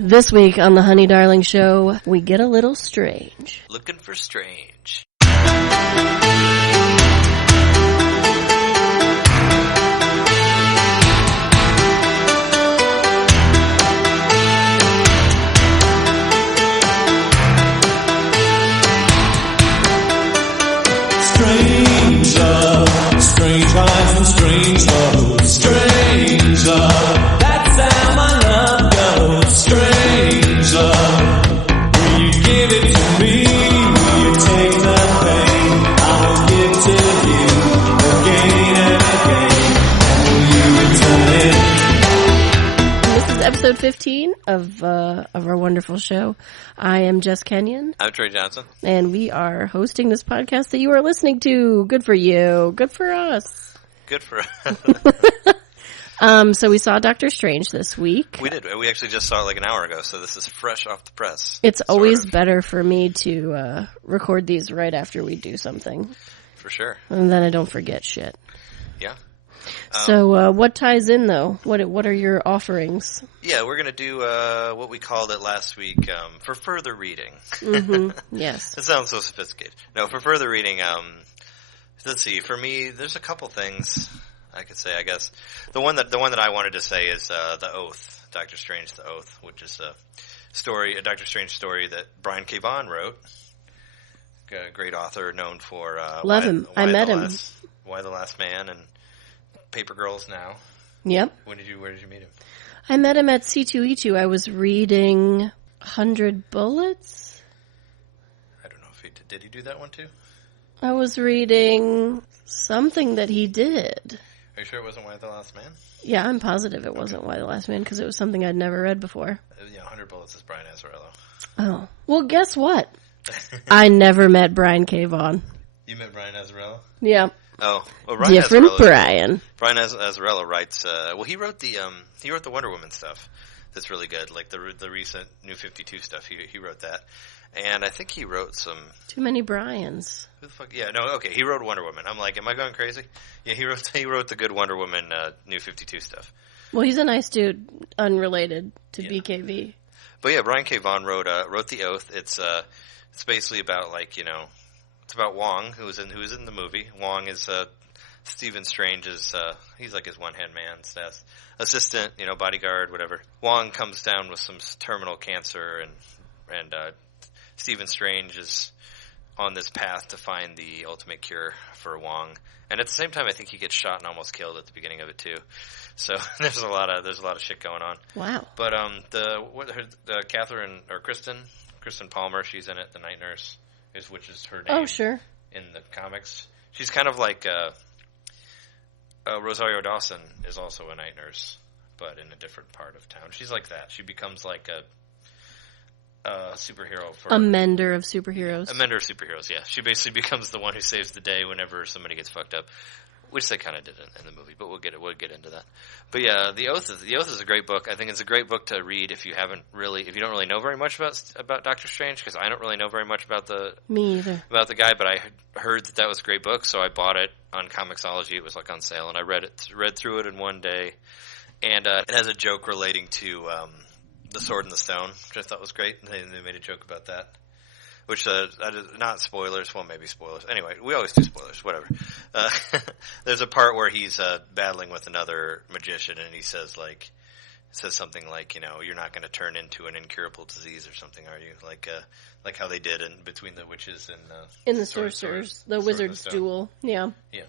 This week on the Honey Darling Show, we get a little strange. Looking for strange. Strange love, strange eyes and strange love, strange love, that's how my love goes. Strange love, will you give it to me? Will you take the pain? I will give to you again and again. And will you return it? This is episode 15 of our wonderful show. I am Jess Kenyon. I'm Trey Johnson. And we are hosting this podcast that you are listening to. Good for you. Good for us. Good for us. So we saw Doctor Strange this week. We did. We actually just saw it like an hour ago, so this is fresh off the press. It's always better for me to record these right after we do something. For sure. And then I don't forget shit. Yeah. So what ties in, though? What are your offerings? Yeah, we're going to do what we called it last week, for further reading. Mm-hmm. Yes. It sounds so sophisticated. No, for further reading, let's see. For me, there's a couple things I could say, I guess. The one that I wanted to say is The Oath, Doctor Strange, The Oath, which is a Doctor Strange story that Brian K. Vaughan wrote. A great author known for Love him. I met him. Why the Last Man and Paper Girls Now. Yep. Where did you meet him? I met him at C2E2. I was reading 100 Bullets. I don't know if did he do that one too? I was reading something that he did. Are you sure it wasn't Why the Last Man? Yeah, I'm positive it wasn't Why the Last Man because it was something I'd never read before. Yeah, 100 Bullets is Brian Azzarello. Oh. Well, guess what? I never met Brian K. Vaughan. You met Brian Azzarello? Yeah. Oh, well, Brian Different Azzarello, Brian. Brian Azzarello writes. He wrote the Wonder Woman stuff. That's really good. Like the recent New 52 stuff. He wrote that, and I think he wrote some. Too many Brians. Who the fuck? Yeah, no. Okay, he wrote Wonder Woman. I'm like, am I going crazy? Yeah, he wrote the good Wonder Woman New 52 stuff. Well, he's a nice dude, unrelated to BKV. But yeah, Brian K. Vaughan wrote The Oath. It's basically about it's about Wong, who's in the movie. Wong is Stephen Strange's he's like his one-hand man, assistant, bodyguard, whatever. Wong comes down with some terminal cancer, and Stephen Strange is on this path to find the ultimate cure for Wong. And at the same time, I think he gets shot and almost killed at the beginning of it too. So there's a lot of shit going on. Wow. But Kristen Palmer, she's in it, the night nurse. Which is her name. Oh, sure. In the comics, she's kind of like Rosario Dawson is also a night nurse, but in a different part of town. She's like that. She becomes like a superhero for a mender of superheroes. A mender of superheroes. Yeah, she basically becomes the one who saves the day whenever somebody gets fucked up. Which they kind of did in the movie, but we'll get into that. But yeah, The Oath is a great book. I think it's a great book to read if you don't really know very much about Doctor Strange, because I don't really know very much about the guy, but I heard that was a great book, so I bought it on Comixology. It was like on sale, and I read through it in one day. And it has a joke relating to the Sword and the Stone, which I thought was great. They made a joke about that. Which, not spoilers, well, maybe spoilers. Anyway, we always do spoilers, whatever. There's a part where he's battling with another magician, and he says something like, you're not going to turn into an incurable disease or something, are you? Like how they did between the witches and in the sorcerers, the wizard's duel. Yeah. Yeah.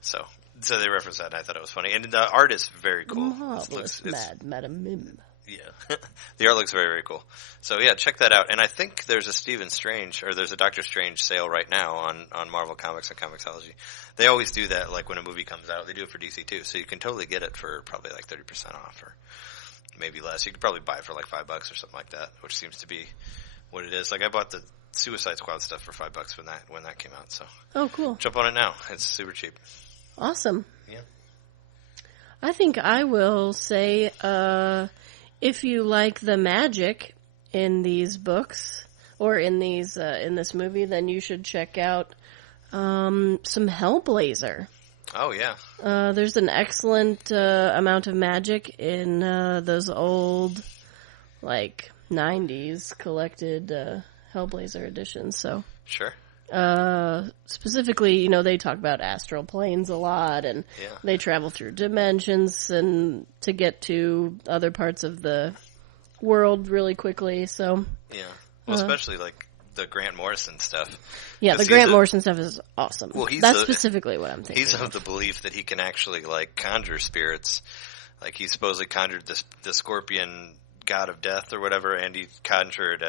So they referenced that, and I thought it was funny. And the art is very cool. Marvelous Madam Mim. Yeah. The art looks very, very cool. So, yeah, check that out. And I think there's a Doctor Strange sale right now on Marvel Comics and Comixology. They always do that, like when a movie comes out. They do it for DC, too. So you can totally get it for probably like 30% off or maybe less. You could probably buy it for like $5 or something like that, which seems to be what it is. Like I bought the Suicide Squad stuff for $5 when that came out. So oh, cool. Jump on it now. It's super cheap. Awesome. Yeah. I think I will say, if you like the magic in these books or in this movie, then you should check out some Hellblazer. Oh yeah. There's an excellent amount of magic in those old like 90s collected Hellblazer editions. So Sure. specifically, you know, they talk about astral planes a lot, and Yeah. they travel through dimensions and to get to other parts of the world really quickly. So Yeah. Well, especially like the Grant Morrison stuff. yeah, 'Cause the Grant he's Morrison stuff is awesome. Well, he's That's a- specifically what I'm thinking. He's of the belief that he can actually like conjure spirits. Like he supposedly conjured the scorpion god of death or whatever, and he conjured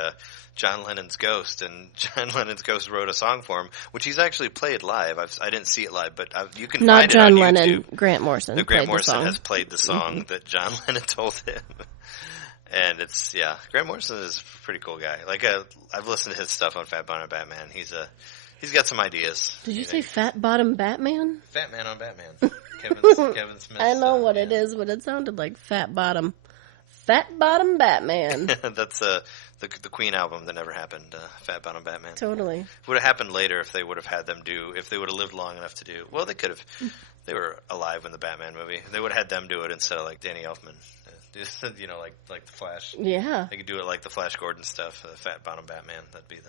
John Lennon's ghost, and John Lennon's ghost wrote a song for him, which he's actually played live. I didn't see it live, but you can Not find John it on Lennon, YouTube. Grant Morrison. The Grant played Morrison the song. has played the song that John Lennon told him. And it's, yeah, Grant Morrison is a pretty cool guy. Like, I've listened to his stuff on Fat Bottom Batman. He's got some ideas. Did you say Fat Bottom Batman? Fat Man on Batman? Kevin Smith. I know what it is, but it sounded like Fat Bottom. Fat Bottom Batman. That's the Queen album that never happened. Fat Bottom Batman. Totally. Would have happened later if they would have had them do. If they would have lived long enough to do. Well, they could have. They were alive in the Batman movie. They would have had them do it instead of like Danny Elfman. You know, like the Flash. Yeah. They could do it like the Flash Gordon stuff. Fat Bottom Batman. That'd be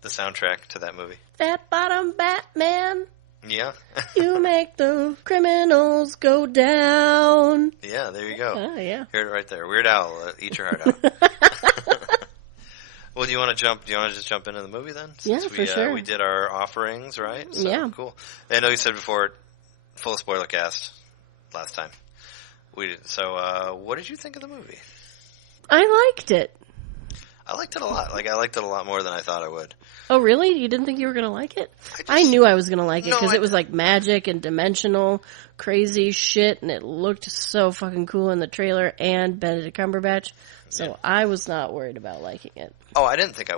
the soundtrack to that movie. Fat Bottom Batman. Yeah. You make the criminals go down. Yeah. There you go. Oh, yeah. Heard it right there. Weird Al, eat your heart out. Well, do you want to just jump into the movie then? Yeah, for sure. We did our offerings, right? So, Yeah. Cool. I know you said before, full spoiler cast last time. We did. So, what did you think of the movie? I liked it. I liked it a lot. Like, I liked it a lot more than I thought I would. Oh, really? You didn't think you were going to like it? just- I knew I was going to like it No, because I- it was like magic and dimensional, crazy shit, and it looked so fucking cool in the trailer and Benedict Cumberbatch. So Yeah. I was not worried about liking it. Oh, I didn't think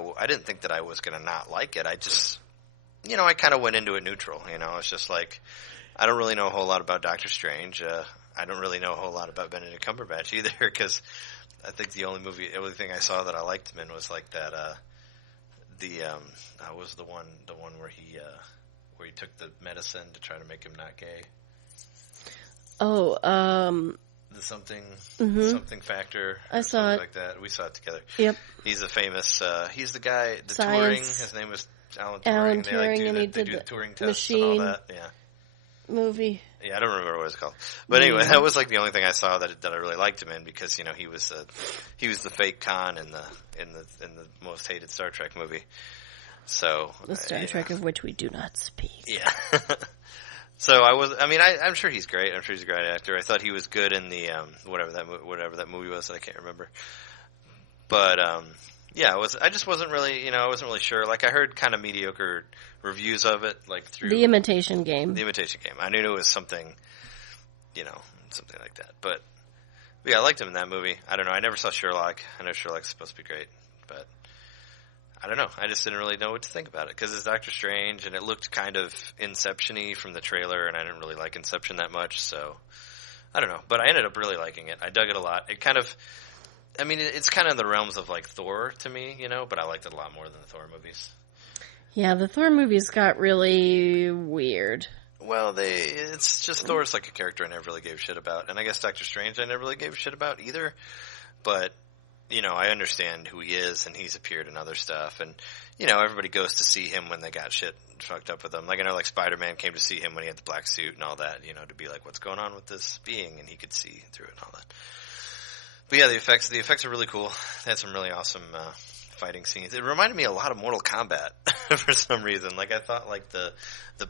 that I was going to not like it. I just, I kind of went into it neutral. It's just like, I don't really know a whole lot about Doctor Strange. I don't really know a whole lot about Benedict Cumberbatch either, because I think the only thing I saw that I liked him in was like that, was the one where he took the medicine to try to make him not gay. Oh, The something factor. I or saw something it. like that. We saw it together. Yep. He's a famous. He's the guy. The Science. touring. His name was Alan Turing. Alan They, like, Turing, do and the, he they did do the Turing tests machine. and all that. Yeah. Movie. Yeah, I don't remember what it's called. But anyway, that was like the only thing I saw that I really liked him in, because he was the fake Khan in the most hated Star Trek movie. So The Star Trek of which we do not speak. yeah. So I'm sure he's great. I'm sure he's a great actor. I thought he was good in the whatever that movie was that I can't remember. But yeah, I just wasn't really I wasn't really sure. Like, I heard kind of mediocre reviews of it, like through The Imitation Game. The Imitation Game. I knew it was something, something like that. But yeah, I liked him in that movie. I don't know. I never saw Sherlock. I know Sherlock's supposed to be great, but I don't know. I just didn't really know what to think about it, because it's Doctor Strange, and it looked kind of Inception-y from the trailer, and I didn't really like Inception that much, so I don't know. But I ended up really liking it. I dug it a lot. It kind of, it's kind of in the realms of like Thor to me, but I liked it a lot more than the Thor movies. Yeah, the Thor movies got really weird. Well, it's just Thor's like a character I never really gave a shit about, and I guess Doctor Strange I never really gave a shit about either, but I understand who he is, and he's appeared in other stuff, and everybody goes to see him when they got shit fucked up with them. Like, I know, like, Spider-Man came to see him when he had the black suit and all that, to be like, what's going on with this being, and he could see through it and all that. But yeah, the effects are really cool. They had some really awesome fighting scenes. It reminded me a lot of Mortal Kombat for some reason. Like, I thought like the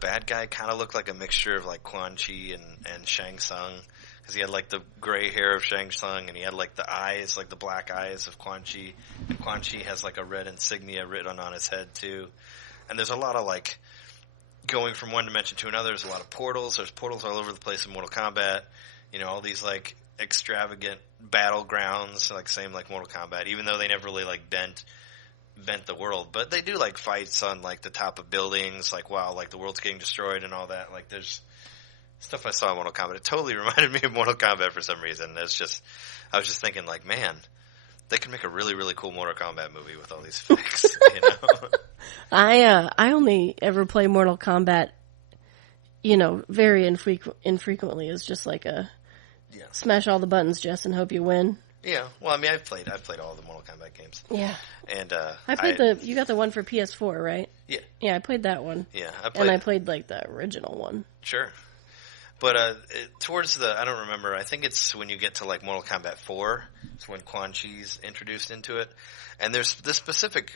bad guy kind of looked like a mixture of like Quan Chi and Shang Tsung, because he had like the gray hair of Shang Tsung, and he had like the eyes, like the black eyes of Quan Chi, and Quan Chi has like a red insignia written on his head too. And there's a lot of like going from one dimension to another. There's a lot of portals. There's portals all over the place in Mortal Kombat. All these like extravagant battlegrounds, like same like Mortal Kombat, even though they never really like bent the world, but they do like fights on like the top of buildings, like while like the world's getting destroyed and all that. Like, there's stuff I saw in Mortal Kombat. It totally reminded me of Mortal Kombat for some reason. I was just thinking like, man, they could make a really, really cool Mortal Kombat movie with all these effects. I only ever play Mortal Kombat, very infrequently. It's just like a smash all the buttons, Jess, and hope you win. Yeah. Well, I mean, I've played all the Mortal Kombat games, Yeah. and I played you got the one for PS4, right? Yeah. Yeah, I played that one. Yeah, And I played, like, the original one. Sure. But towards I don't remember, I think it's when you get to, like, Mortal Kombat 4, it's when Quan Chi's introduced into it. And there's this specific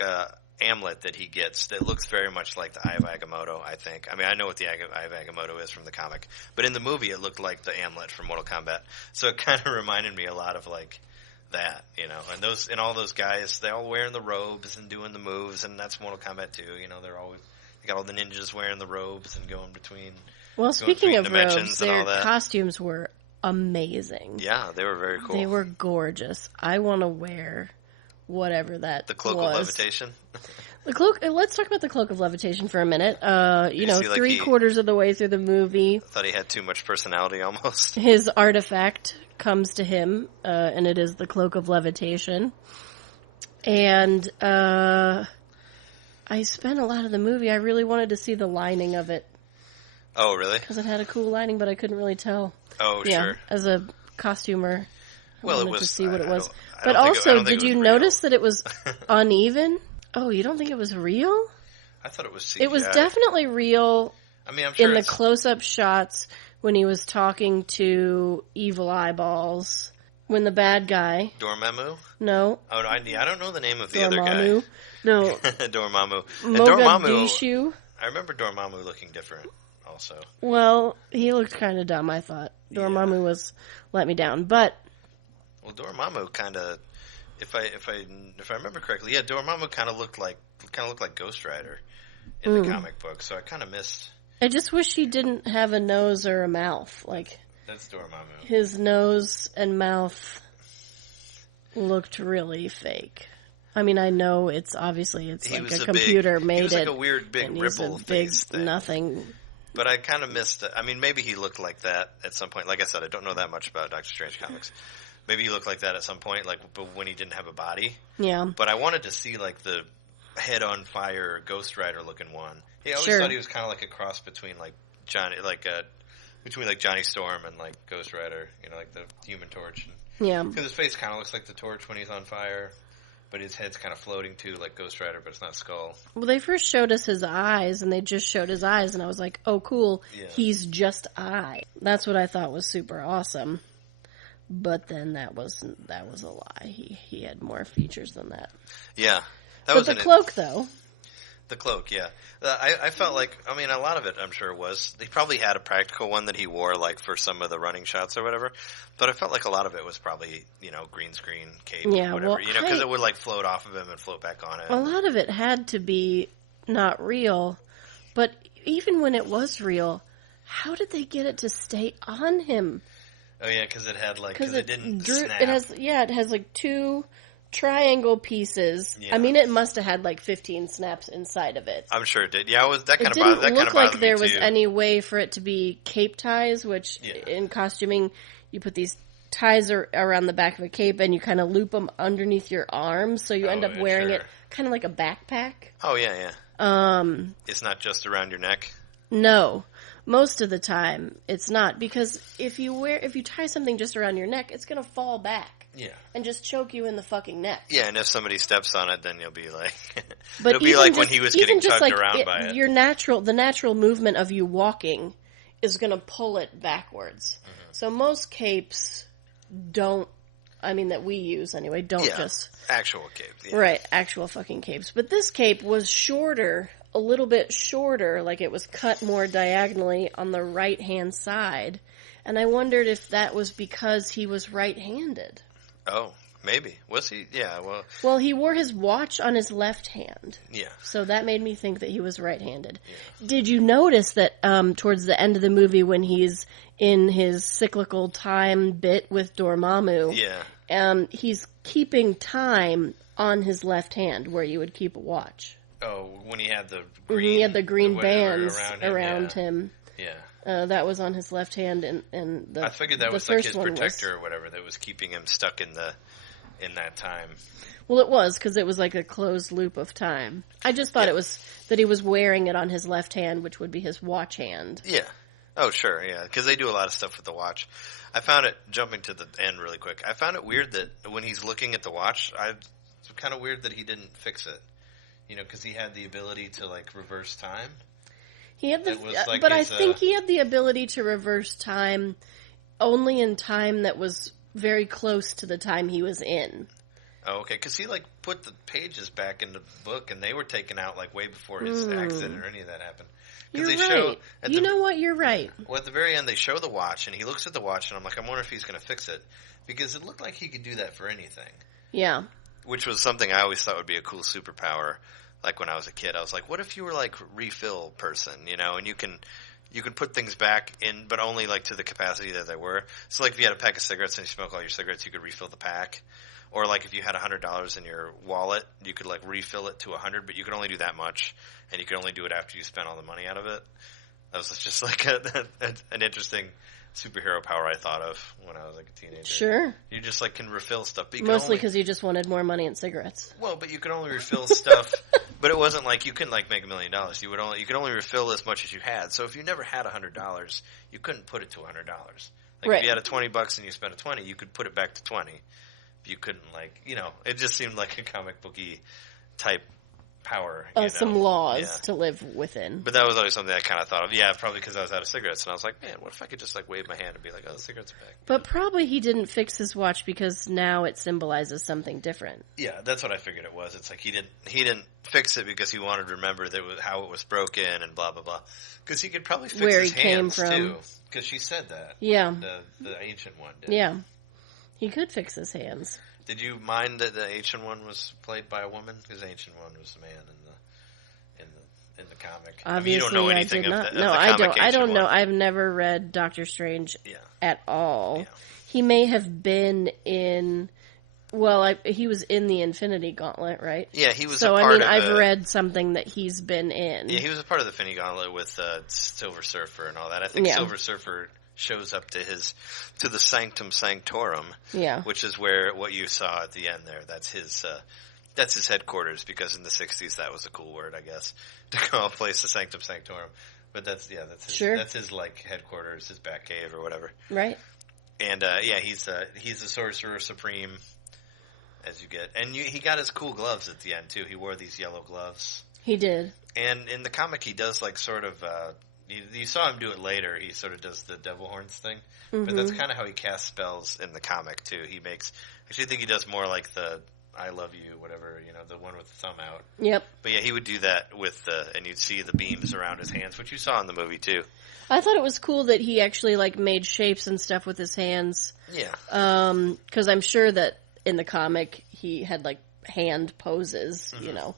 amulet that he gets that looks very much like the Eye of Agamotto, I think. I mean, I know what the Eye of Agamotto is from the comic. But in the movie, it looked like the amulet from Mortal Kombat. So it kind of reminded me a lot of, like, that, you know. And all those guys, they all wearing the robes and doing the moves, and that's Mortal Kombat 2. You know, they got all the ninjas wearing the robes and going between... Well, speaking of robes, their all that. costumes were amazing. Yeah, they were very cool. They were gorgeous. I want to wear whatever that was. The Cloak of Levitation? The cloak. Let's talk about the Cloak of Levitation for a minute. You know, like 3/4 of the way through the movie, I thought he had too much personality almost. his artifact comes to him, and it is the Cloak of Levitation. And I spent a lot of the movie, I really wanted to see the lining of it. Oh, really? Because it had a cool lining, but I couldn't really tell. Oh, Yeah, sure. as a costumer, I Well, it wanted was to see what it was. I But don't think also, it did you was notice that it was uneven? Oh, you don't think it was real? I thought it was CGI. It was definitely real I mean, I'm sure in the it's... close-up shots when he was talking to Evil Eyeballs. When the bad guy... Dormammu? No. Oh, no, I don't know the name of the other Dormammu. guy. No. Dormammu. And Dormammu... Mogadishu. I remember Dormammu looking different, also. Well, he looked kind of dumb, I thought. Dormammu was let me down, but... Well, Dormammu kind of... If I remember correctly, yeah, Dormammu kind of looked like Ghost Rider in the comic book, so I kind of missed... I just wish he didn't have a nose or a mouth. Like, That's Dormammu. his nose and mouth looked really fake. I mean, I know it's obviously He like was a computer made it. He was like a weird big and he's ripple a big face thing. nothing. But I kind of missed it. I mean, maybe he looked like that at some point. Like I said, I don't know that much about Doctor Strange comics. Maybe he looked like that at some point, like but when he didn't have a body. Yeah. But I wanted to see like the head on fire Ghost Rider looking one. I always Sure. thought he was kind of like a cross between like between Johnny Storm and like Ghost Rider. You know, like the Human Torch. Yeah. Because his face kind of looks like the Torch when he's on fire. But his head's kind of floating too, like Ghost Rider, but it's not Skull. Well, they first showed us his eyes, and they just showed his eyes, and I was like, oh, cool. Yeah. He's just eye. That's what I thought was super awesome. But then that was a lie. He had more features than that. Yeah. But the cloak, though. The cloak, yeah. I felt like, I mean, a lot of it, I'm sure, was, he probably had a practical one that he wore, like, for some of the running shots or whatever, but I felt like a lot of it was probably, you know, green screen, cape, Yeah, whatever, well, you know, because it would, like, float off of him and float back on it. A lot of it had to be not real, but even when it was real, how did they get it to stay on him? Oh, yeah, because it had, like, because it didn't snap. It has, like, two triangle pieces. Yeah. I mean, it must have had like 15 snaps inside of it. I'm sure it did. Yeah, that kind It of didn't bothered look like me there was too. any way for it to be cape ties, which in costuming, you put these ties around the back of a cape and you kind of loop them underneath your arms, so you end up wearing it kind of like a backpack. Oh, yeah, yeah. It's not just around your neck? No. Most of the time, it's not, because if you tie something just around your neck, it's going to fall back. Yeah. And just choke you in the fucking neck. Yeah, and if somebody steps on it, then you'll be like... But it'll be like when he was getting tugged around by it. The natural movement of you walking is going to pull it backwards. Mm-hmm. So most capes don't, I mean, that we use anyway, don't just... actual capes. Yeah. Right, actual fucking capes. But this cape was shorter, a little bit shorter, like it was cut more diagonally on the right-hand side. And I wondered if that was because he was right-handed. Oh, maybe. Was he? Yeah, well... Well, he wore his watch on his left hand. Yeah. So that made me think that he was right-handed. Yeah. Did you notice that towards the end of the movie when he's in his cyclical time bit with Dormammu, he's keeping time on his left hand where you would keep a watch. Oh, when he had the green bands around him. Yeah. That was on his left hand, and I figured that was like his protector or whatever that was keeping him stuck in that time. Well, it was, because it was like a closed loop of time. I just thought it was that he was wearing it on his left hand, which would be his watch hand. Yeah. Oh, sure, yeah, because they do a lot of stuff with the watch. I found it, jumping to the end really quick, I found it weird that when he's looking at the watch, it's kind of weird that he didn't fix it. Because he had the ability to, like, reverse time. He had It was like but I his, think he had the ability to reverse time only in time that was very close to the time he was in. Oh, okay, because he, like, put the pages back in the book, and they were taken out, like, way before his accident or any of that happened. You're they right. You know what? You're right. Well, at the very end, they show the watch, and he looks at the watch, and I'm like, I wonder if he's going to fix it. Because it looked like he could do that for anything. Yeah. Which was something I always thought would be a cool superpower. Like, when I was a kid, I was like, what if you were, like, refill person, and you can put things back in, but only, like, to the capacity that they were. So, like, if you had a pack of cigarettes and you smoke all your cigarettes, you could refill the pack. Or, like, if you had $100 in your wallet, you could, like, refill it to 100, but you could only do that much, and you could only do it after you spent all the money out of it. That was just, like, an interesting superhero power I thought of when I was, like, a teenager. Sure. You just, like, can refill stuff. But Mostly because you just wanted more money in cigarettes. Well, but you could only refill stuff, but it wasn't like you couldn't, like, make $1 million. You could only refill as much as you had. So if you never had $100, you couldn't put it to $100. Like, right. If you had a $20 and you spent a 20, you could put it back to 20. You couldn't, like, it just seemed like a comic booky type power. Some laws to live within. But that was always something I kind of thought of. Yeah, probably because I was out of cigarettes, and I was like, man, what if I could just, like, wave my hand and be like, oh, the cigarettes are back. But probably he didn't fix his watch because now it symbolizes something different. Yeah, that's what I figured it was. It's like he didn't fix it because he wanted to remember how it was broken and blah, blah, blah. Because he could probably fix Where his he came hands, from. too. Because she said that. Yeah. The ancient one did. Yeah. He could fix his hands. Did you mind that the ancient one was played by a woman? Because the ancient one was a man in the comic. Obviously, I mean, you don't know I anything did not. of the No, comic I don't. I Ancient don't know. One. I've never read Doctor Strange Yeah. at all. Yeah. He may have been in. Well, he was in the Infinity Gauntlet, right? Yeah, he was. So a part of I've read something that he's been in. Yeah, he was a part of the Infinity Gauntlet with Silver Surfer and all that. I think Yeah. Silver Surfer shows up to the Sanctum Sanctorum. Yeah. Which is where what you saw at the end there. That's his headquarters, because in the 60s that was a cool word, I guess, to call a place the Sanctum Sanctorum. But that's his, Sure. that's his, like, headquarters, his back cave or whatever. Right. And he's the Sorcerer Supreme, as you get. And he got his cool gloves at the end too. He wore these yellow gloves. He did. And in the comic, he does, like, sort of. You saw him do it later. He sort of does the devil horns thing, but that's kind of how he casts spells in the comic too. I actually think he does more like the "I love you," whatever, the one with the thumb out. Yep. But yeah, he would do that and you'd see the beams around his hands, which you saw in the movie too. I thought it was cool that he actually, like, made shapes and stuff with his hands. Yeah. 'Cause I'm sure that in the comic he had, like, hand poses, Yeah,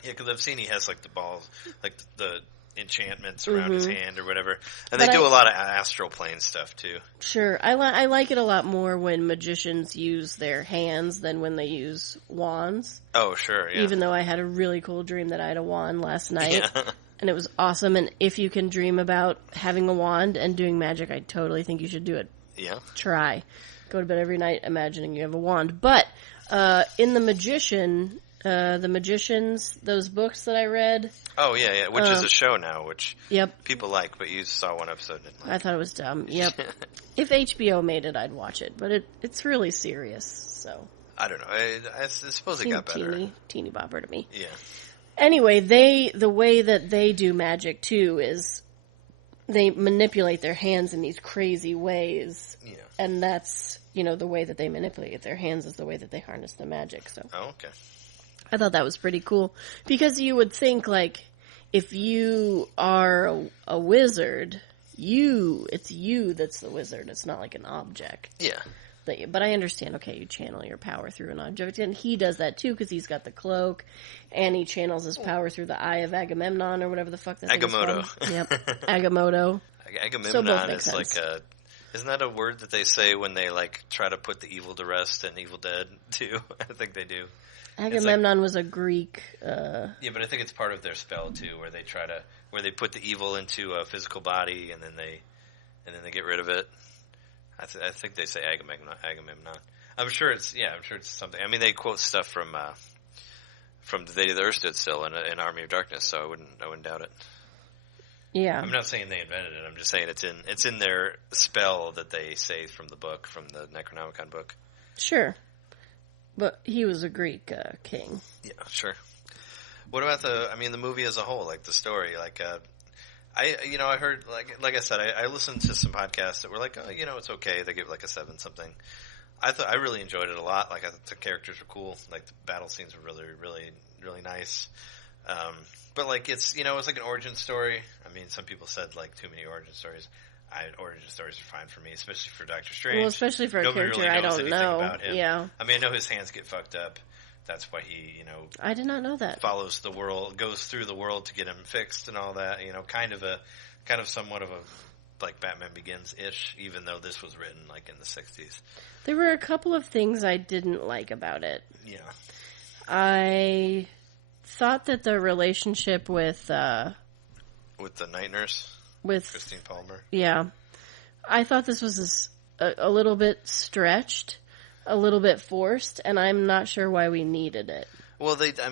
because I've seen he has, like, the balls, like the enchantments around his hand or whatever, and they do a lot of astral plane stuff too. Sure. I like it a lot more when magicians use their hands than when they use wands. Oh, sure, yeah. Even though I had a really cool dream that I had a wand last night. Yeah. And it was awesome. And if you can dream about having a wand and doing magic, I totally think you should do it. Yeah. Try. Go to bed every night imagining you have a wand. But in The Magician, The Magicians, those books that I read. Oh, yeah, which is a show now, which Yep. people like, but you saw one episode and didn't like. I thought it was dumb. Yep. If HBO made it, I'd watch it. But it's really serious, so. I don't know. I suppose it got better. Teeny bopper to me. Yeah. Anyway, the way that they do magic, too, is they manipulate their hands in these crazy ways. Yeah. And that's, the way that they manipulate their hands is the way that they harness the magic, so. Oh, okay. I thought that was pretty cool. Because you would think, like, if you are a wizard, it's you that's the wizard. It's not like an object. Yeah. But I understand, okay, you channel your power through an object, and he does that too, because he's got the cloak, and he channels his power through the Eye of Agamemnon, or whatever the fuck that thing is Agamotto. called. Yep, Agamotto. Agamemnon makes is like sense. isn't that a word that they say when they, like, try to put the evil to rest in Evil Dead, too? I think they do. Agamemnon was a Greek, Yeah, but I think it's part of their spell, too, where they put the evil into a physical body, and then they get rid of it. I think they say Agamemnon. I'm sure it's something. I mean, they quote stuff from The Day the Earth Stood Still in Army of Darkness, so I wouldn't doubt it. Yeah. I'm not saying they invented it. I'm just saying it's in their spell that they say from the book, from the Necronomicon book. Sure. But he was a Greek king. Yeah, sure. What about the movie as a whole, like the story, like, I heard, like I said, I listened to some podcasts that were like, oh, it's okay. They give it like a 7 something. I really enjoyed it a lot. Like, I thought the characters were cool. Like, the battle scenes were really, really, really nice. But like, it's like an origin story. I mean, some people said like too many origin stories. Origin stories are fine for me, especially for Doctor Strange. Well, especially for Nobody a character really I knows don't anything know. about him. Yeah. I mean, I know his hands get fucked up. That's why he, I did not know that. follows the world, goes through the world to get him fixed and all that. Kind of somewhat of a, like, Batman Begins-ish, even though this was written like in the 60s. There were a couple of things I didn't like about it. Yeah. I thought that the relationship with the night nurse, with Christine Palmer. Yeah. I thought this was a little bit stretched, a little bit forced, and I'm not sure why we needed it. Well, they did date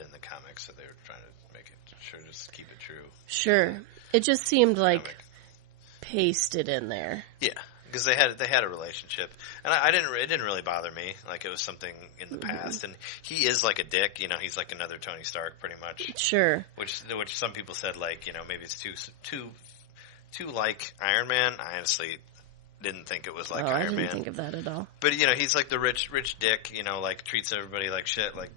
in the comics, so they were trying to make it sure to keep it true. Sure. It just seemed like Comic. pasted in there. Yeah, because they had a relationship, and it didn't really bother me. Like, it was something in the past, and he is like a dick. He's like another Tony Stark, pretty much. Sure. Which some people said, like, maybe it's too like Iron Man. I honestly didn't think it was like I Iron didn't Man. think of that at all. But he's like the rich dick. Like, treats everybody like shit. Like,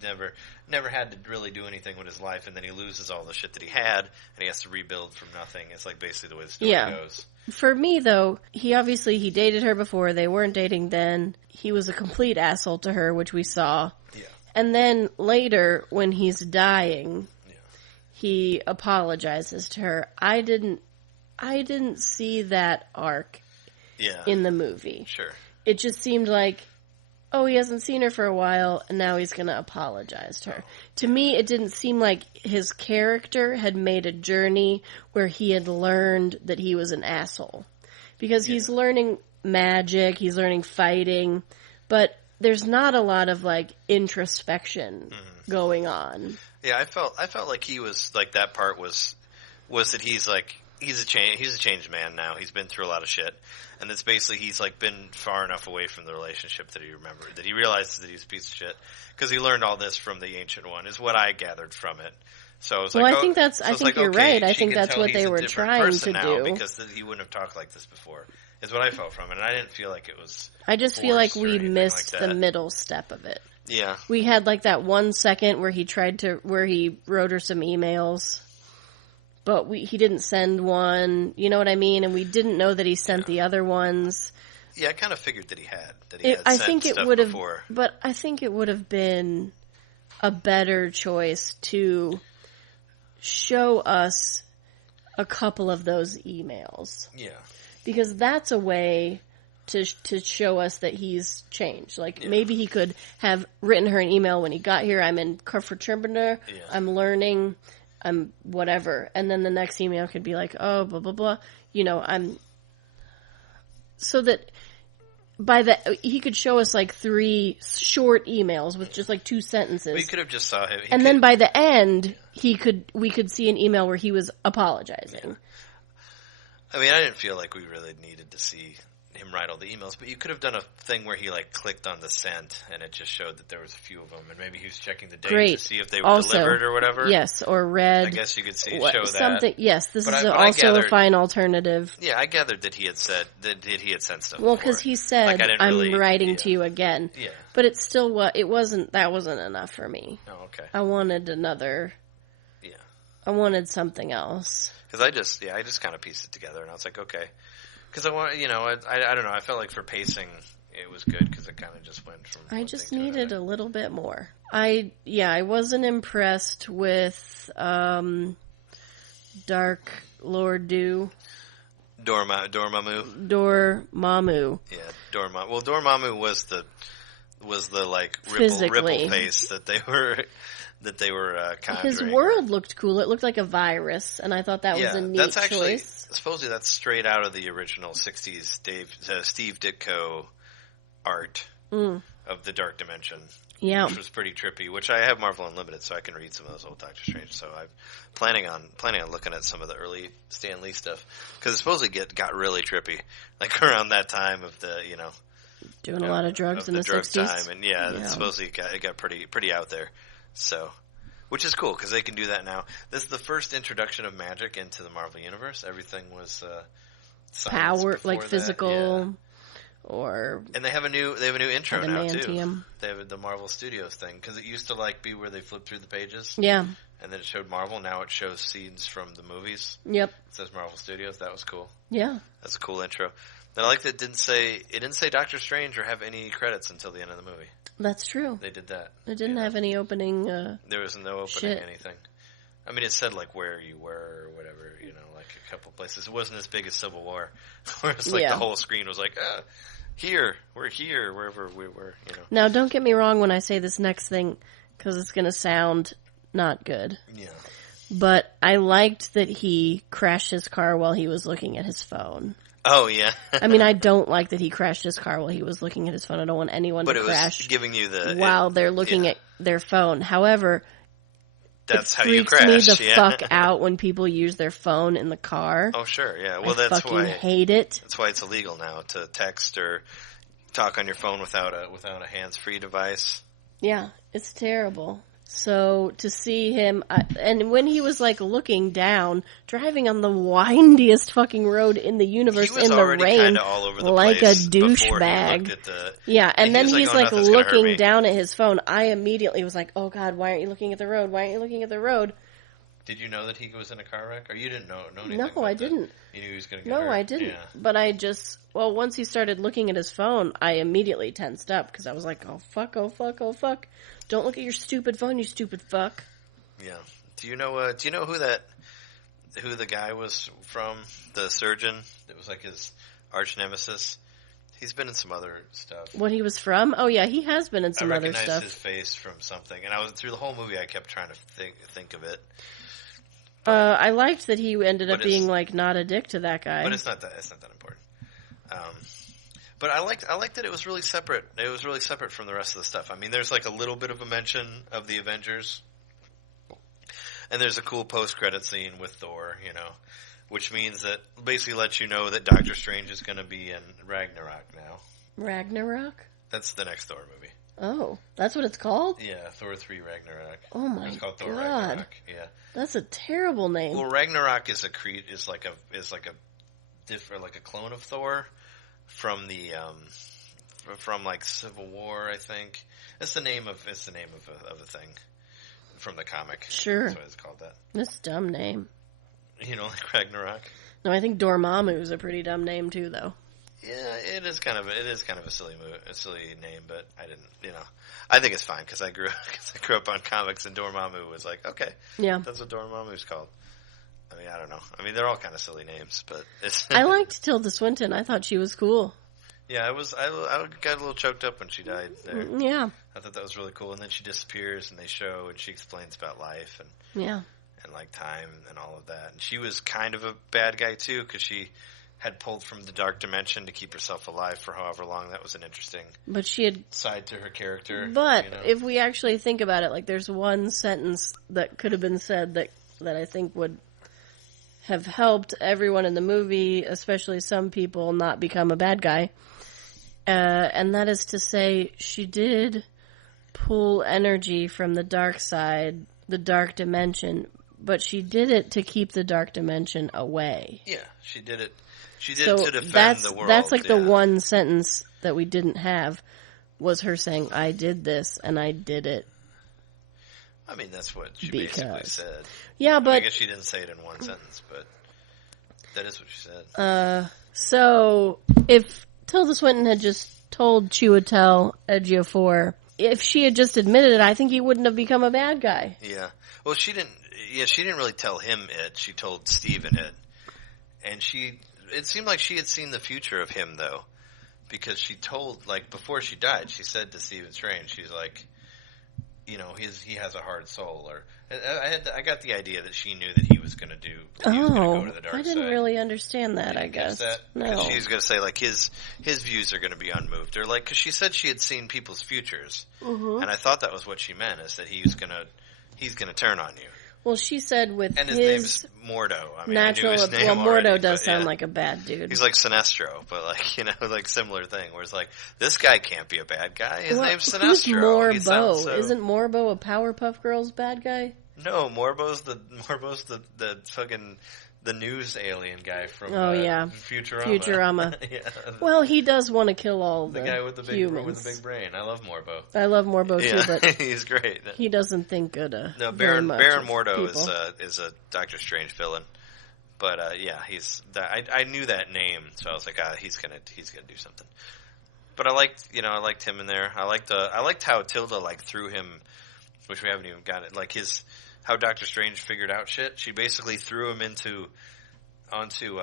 never had to really do anything with his life, and then he loses all the shit that he had, and he has to rebuild from nothing. It's like basically the way the story goes. For me, though, he dated her before. They weren't dating then. He was a complete asshole to her, which we saw. Yeah. And then later, when he's dying, he apologizes to her. I didn't see that arc in the movie. Sure. It just seemed like, oh, he hasn't seen her for a while, and now he's going to apologize to her. To me, it didn't seem like his character had made a journey where he had learned that he was an asshole. Because he's learning magic, he's learning fighting, but there's not a lot of, like, introspection going on. Yeah, I felt like he was, like, that part was that he's like, he's a changed man now. He's been through a lot of shit. And it's basically, he's like been far enough away from the relationship that he realizes that he's a piece of shit. Because he learned all this from the Ancient One, is what I gathered from it. So it's I think you're right. I think that's what they were trying to do. Because he wouldn't have talked like this before, is what I felt from it. And I didn't feel like it was I just feel like we anything missed like the that. middle step of it. Yeah. We had like that 1 second where he wrote her some emails, but he didn't send one, you know what I mean? And we didn't know that he sent the other ones. Yeah, I kind of figured that he had I sent think it stuff would have, before. but I think it would have been a better choice to show us a couple of those emails. Yeah. Because that's a way to show us that he's changed. Like, maybe he could have written her an email when he got here. I'm in Karfurtrimberner. Yeah. I'm learning. I'm whatever. And then the next email could be like, oh, blah, blah, blah. So that he could show us like 3 short emails with just like 2 sentences. We could have just saw him. And then by the end, we could see an email where he was apologizing. I mean, I didn't feel like we really needed to see him write all the emails, but you could have done a thing where he like clicked on the sent and it just showed that there was a few of them, and maybe he was checking the date to see if they were delivered or whatever. Yes, or read. I guess you could show something. that. Yes, this But is I also gathered- a fine alternative. Yeah, I gathered that he had said that he had sent stuff. Well, because because he said, "I'm writing to you again." Yeah. But it's still that wasn't enough for me. Oh, okay. I wanted another. Yeah. I wanted something else. Because I just kind of pieced it together, and I was like, okay. Because I want, I don't know. I felt like for pacing, it was good because it kind of just went from. I just needed a little bit more. I wasn't impressed with Dark Lord Dormammu. Dormammu. Yeah, Dormammu. Well, Dormammu was the like ripple face that they were conjuring. His world looked cool. It looked like a virus, and I thought that was a neat choice. Supposedly that's straight out of the original '60s Steve Ditko art of of the Dark Dimension. Yeah. Which was pretty trippy, which I have Marvel Unlimited, so I can read some of those old Doctor Strange. So I'm planning on looking at some of the early Stan Lee stuff, because it supposedly got really trippy, like around that time of the, Doing a lot of drugs in the drug 60s. time, and supposedly it got pretty out there. So, which is cool because they can do that now. This is the first introduction of magic into the Marvel universe. Everything was power, like that. physical. Yeah. Or and they have a new intro now too. adamantium. They have the Marvel Studios thing, because it used to be where they flip through the pages. Yeah. And then it showed Marvel. Now it shows scenes from the movies. Yep. It says Marvel Studios. That was cool. Yeah. That's a cool intro. And I like that it didn't say Doctor Strange or have any credits until the end of the movie. That's true. They did that. It didn't have any opening. There was no opening anything. I mean, it said where you were or whatever. Like a couple places. It wasn't as big as Civil War, where it's the whole screen was like, we're here, wherever we were. Now, don't get me wrong when I say this next thing, because it's going to sound not good. Yeah. But I liked that he crashed his car while he was looking at his phone. Oh, yeah. I mean, I don't like that he crashed his car while he was looking at his phone. I don't want anyone to crash. But it was giving you while they're looking at their phone. However, that's how it you crash. freaks me the fuck out when people use their phone in the car. Oh, sure, yeah. Well, I that's fucking why hate it. That's why it's illegal now to text or talk on your phone without a hands-free device. Yeah, it's terrible. So to see him, and when he was looking down, driving on the windiest fucking road in the universe in the rain, all over the like a place douchebag. Yeah, and then he's looking down. down at his phone. I immediately was like, "Oh God, why aren't you looking at the road? Why aren't you looking at the road?" Did you know that he was in a car wreck, or you didn't know anything? No, I didn't. You knew he was going to get hurt? No, I didn't. Yeah. But once he started looking at his phone, I immediately tensed up because I was like, "Oh fuck! Oh fuck! Oh fuck! Don't look at your stupid phone, you stupid fuck." Yeah. Do you know who the guy was from? The surgeon? It was like his arch nemesis. He's been in some other stuff. What he was from? Oh yeah, he has been in some other stuff. I recognized his face from something, and I was through the whole movie. I kept trying to think of it. I liked that he ended up being not a dick to that guy. But it's not that important. But I liked that it was really separate. It was really separate from the rest of the stuff. I mean, there's a little bit of a mention of the Avengers, and there's a cool post-credit scene with Thor, which means that basically lets you know that Doctor Strange is going to be in Ragnarok now. Ragnarok? That's the next Thor movie. Oh, that's what it's called? Yeah, Thor 3 Ragnarok. Oh my it's called Thor God. Ragnarok. Yeah. That's a terrible name. Well, Ragnarok is like a clone of Thor from the from Civil War, I think. It's the name of a thing from the comic. Sure. That's why it's called that. That's a dumb name. Like Ragnarok. No, I think Dormammu is a pretty dumb name too, though. Yeah, it is kind of a silly name, but I didn't, I think it's fine because I grew up on comics, and Dormammu was like, okay, yeah, that's what Dormammu's called. I mean, I don't know. I mean, they're all kind of silly names, but it's. I liked Tilda Swinton. I thought she was cool. Yeah, I got a little choked up when she died there. Yeah, I thought that was really cool, and then she disappears, and they show, and she explains about life and time and all of that, and she was kind of a bad guy too because she had pulled from the dark dimension to keep herself alive for however long. That was an interesting side to her character. But if we actually think about it, there's one sentence that could have been said that I think would have helped everyone in the movie, especially some people, not become a bad guy. And that is to say, she did pull energy from the dark side, the dark dimension, but she did it to keep the dark dimension away. Yeah, she did it. She did it to defend the world. That's the one sentence that we didn't have, was her saying, "I did this, and I did it." I mean, that's what she basically said. Yeah, but I guess she didn't say it in one sentence, but that is what she said. So if Tilda Swinton had just told Chiwetel Ejiofor, if she had just admitted it, I think he wouldn't have become a bad guy. Yeah. Well, she didn't. Yeah, she didn't really tell him it. She told Steven it, and it seemed like she had seen the future of him, though, because she told, before she died, she said to Stephen Strange, she's like, he has a hard soul, or I got the idea that she knew that he was going to go to the dark I didn't side. really understand that. I guess That? no. She's going to say like his views are going to be unmoved, or like because she said she had seen people's futures, and I thought that was what she meant, is that he's going to turn on you. Well, she said with And his name's Mordo. I mean, natural. I knew his name Well, already, Mordo does but, sound yeah. like a bad dude. He's like Sinestro, but like similar thing. Where it's like this guy can't be a bad guy. His name's Sinestro. Who's He Morbo? sounds so... Isn't Morbo a Powerpuff Girls bad guy? No, Morbo's the fucking the news alien guy from Futurama. Futurama. Yeah. Well, he does want to kill all The guy with the big brain. I love Morbo. I love Morbo too, but he's great. he doesn't think good. No, very Baron much Mordo of is a Doctor Strange villain. But he's I knew that name, so I was like, he's gonna do something. But I liked him in there. I liked how Tilda threw him, which we haven't even got it. Like how Doctor Strange figured out shit. She basically threw him onto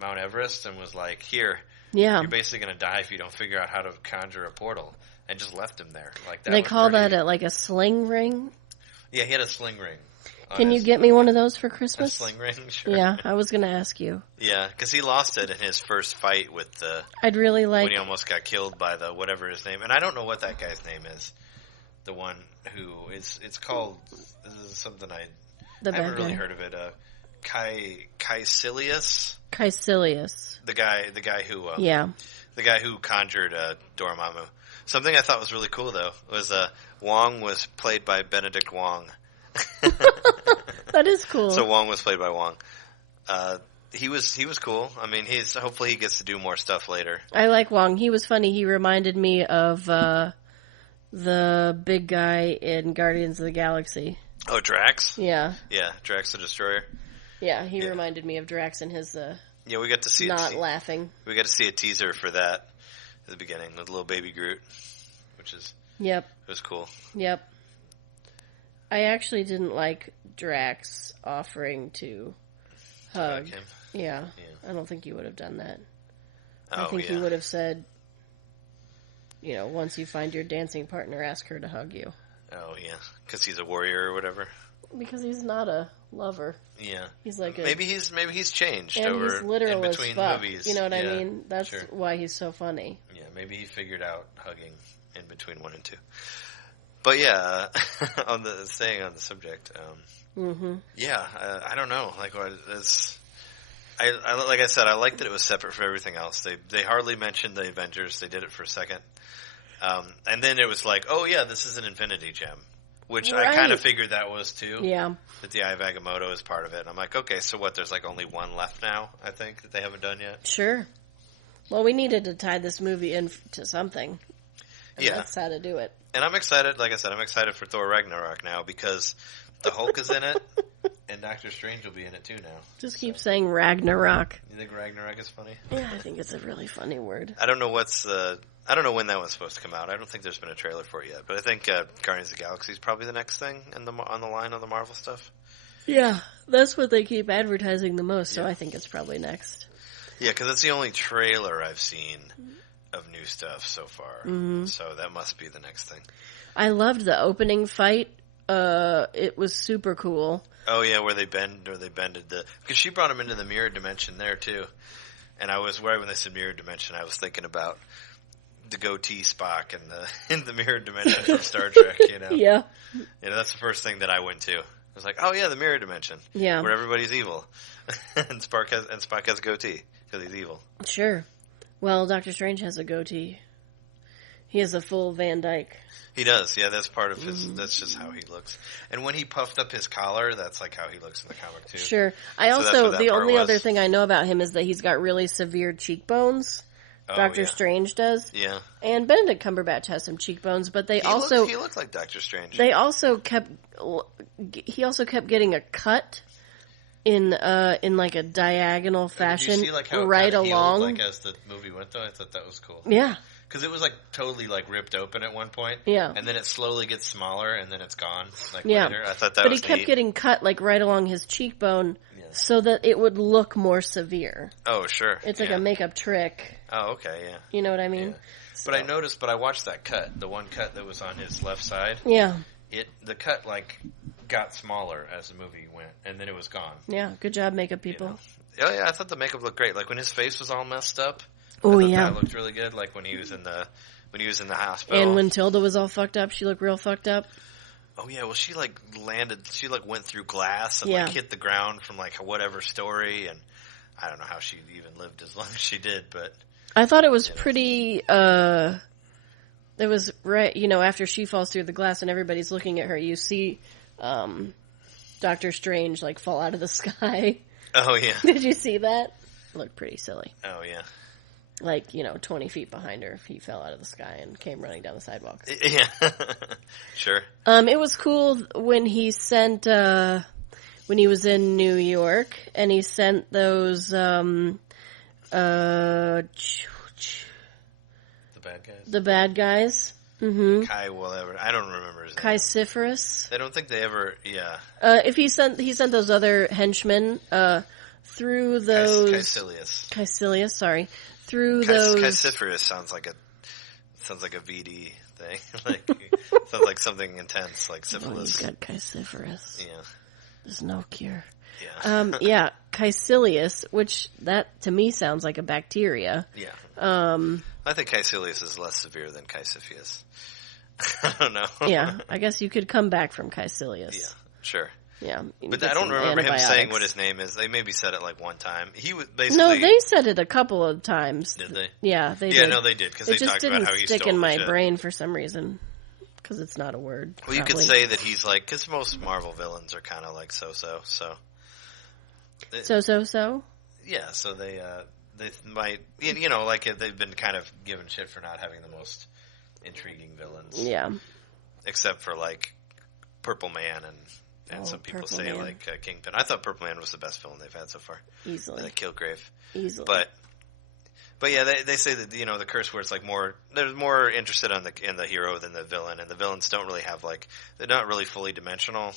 Mount Everest and was like, "Here, you're basically gonna die if you don't figure out how to conjure a portal," and just left him there. Like that. They call that a sling ring. Yeah, he had a sling ring. Can you get me one of those for A Christmas? sling ring? Sure. Yeah, I was going to ask you. Yeah, because he lost it in his first fight with I'd really like... when he almost got killed by the whatever his name. And I don't know what that guy's name is. The one who it's called. This is something I haven't really heard of it. Caecilius. Caecilius. The guy who Yeah. the guy who conjured Dormammu. Something I thought was really cool though was Wong was played by Benedict Wong. That is cool. So Wong was played by Wong. He was cool. I mean, hopefully he gets to do more stuff later. I like Wong. He was funny. He reminded me of the big guy in Guardians of the Galaxy. Oh, Drax? Yeah. Yeah, Drax the Destroyer. Yeah, he reminded me of Drax and his yeah, we got to see laughing. We got to see a teaser for that at the beginning with little baby Groot, which is Yep. It was cool. Yep. I actually didn't like Drax offering to hug. Him. Yeah. I don't think he would have done that. Oh, I think he would have said, once you find your dancing partner, ask her to hug you. Oh, yeah. Because he's a warrior or whatever. Because he's not a lover. Yeah. He's like maybe he's changed and over he's literal in as between fuck. movies. You know what I Yeah, mean? That's sure. why he's so funny. Yeah, maybe he figured out hugging in between 1 and 2. But yeah, staying on the subject. Yeah, I don't know. Like what it's. Like I said, I like that it was separate from everything else. They hardly mentioned the Avengers. They did it for a second, and then it was like, oh yeah, this is an Infinity Gem, which I kind of figured that was too. Yeah, that the Eye of Agamotto is part of it. And I'm like, okay, so what? There's like only one left now. I think that they haven't done yet. Sure. Well, we needed to tie this movie into something. And that's how to do it. And I'm excited. Like I said, I'm excited for Thor Ragnarok now because the Hulk is in it, and Doctor Strange will be in it too now. Just keep saying Ragnarok. You think Ragnarok is funny? Yeah, I think it's a really funny word. I don't know I don't know when that one's supposed to come out. I don't think there's been a trailer for it yet. But I think Guardians of the Galaxy is probably the next thing on the line of the Marvel stuff. Yeah, that's what they keep advertising the most. So I think it's probably next. Yeah, because that's the only trailer I've seen of new stuff so far. Mm-hmm. So that must be the next thing. I loved the opening fight. It was super cool. Oh yeah, where they bended because she brought him into the mirror dimension there too. And I was when they said mirror dimension, I was thinking about the goatee Spock in the mirror dimension from Star Trek. Yeah. That's the first thing that I went to. I was like, oh yeah, the mirror dimension. Yeah. Where everybody's evil, and Spock has a goatee because he's evil. Sure. Well, Doctor Strange has a goatee. He has a full Van Dyke. He does, yeah. That's part of his. That's just how he looks. And when he puffed up his collar, that's like how he looks in the comic too. Sure. The only other thing I know about him is that he's got really severe cheekbones. Oh, Doctor Strange does. Yeah. And Benedict Cumberbatch has some cheekbones, but he looked like Doctor Strange. He also kept getting a cut in like a diagonal fashion. Did you see like how right it kind of along healed, like as the movie went though? I thought that was cool. Yeah. Because it was like totally like ripped open at one point. Yeah. And then it slowly gets smaller and then it's gone yeah. later. I thought that but was he kept neat. getting cut like right along his cheekbone so that it would look more severe. Oh, sure. It's like a makeup trick. Oh, okay, yeah. You know what I mean? Yeah. But I watched that cut, the one cut that was on his left side. Yeah. the cut like got smaller as the movie went, and then it was gone. Yeah, good job, makeup people. You know? Oh yeah, I thought the makeup looked great. Like when his face was all messed up. Oh yeah, that looked really good. Like when he was in the hospital, and when Tilda was all fucked up, she looked real fucked up. Oh yeah, well she like landed. She like went through glass and like hit the ground from like whatever story, and I don't know how she even lived as long as she did, but I thought it was pretty. It was right, after she falls through the glass and everybody's looking at her, you see Doctor Strange like fall out of the sky. Oh yeah, did you see that? It looked pretty silly. Oh yeah, like 20 feet behind her, he fell out of the sky and came running down the sidewalk. Yeah, sure. It was cool when he sent when he was in New York and he sent those the bad guys. Mm-hmm. Kai, whatever. I don't remember his name. Caesiferus. I don't think they ever. Yeah. If he sent those other henchmen through those Caecilius. Sorry, through those. Caesiferus sounds like a VD thing. Like sounds like something intense, like syphilis. Oh, you got Caesiferus. Yeah. There's no cure. Yeah. Yeah, Caecilius, which that to me sounds like a bacteria. Yeah. I think Caecilius is less severe than Caesiphus. I don't know. Yeah, I guess you could come back from Caecilius. Yeah, sure. Yeah, but I don't remember him saying what his name is. They maybe said it like one time. He was basically no. They said it a couple of times. Did they? Yeah, they did. Yeah, no, they did because they talked about how he just didn't stick stole in my shit. brain for some reason because it's not a word. Well, you could say that he's like because most Marvel villains are kind of like so. Yeah, so they might like they've been kind of given shit for not having the most intriguing villains. Yeah, except for like Purple Man and some people say Man. Like Kingpin. I thought Purple Man was the best villain they've had so far. Easily, Kilgrave. Easily, but yeah, they say that the curse words like they're more interested in the hero than the villain, and the villains don't really have they're not really fully dimensional.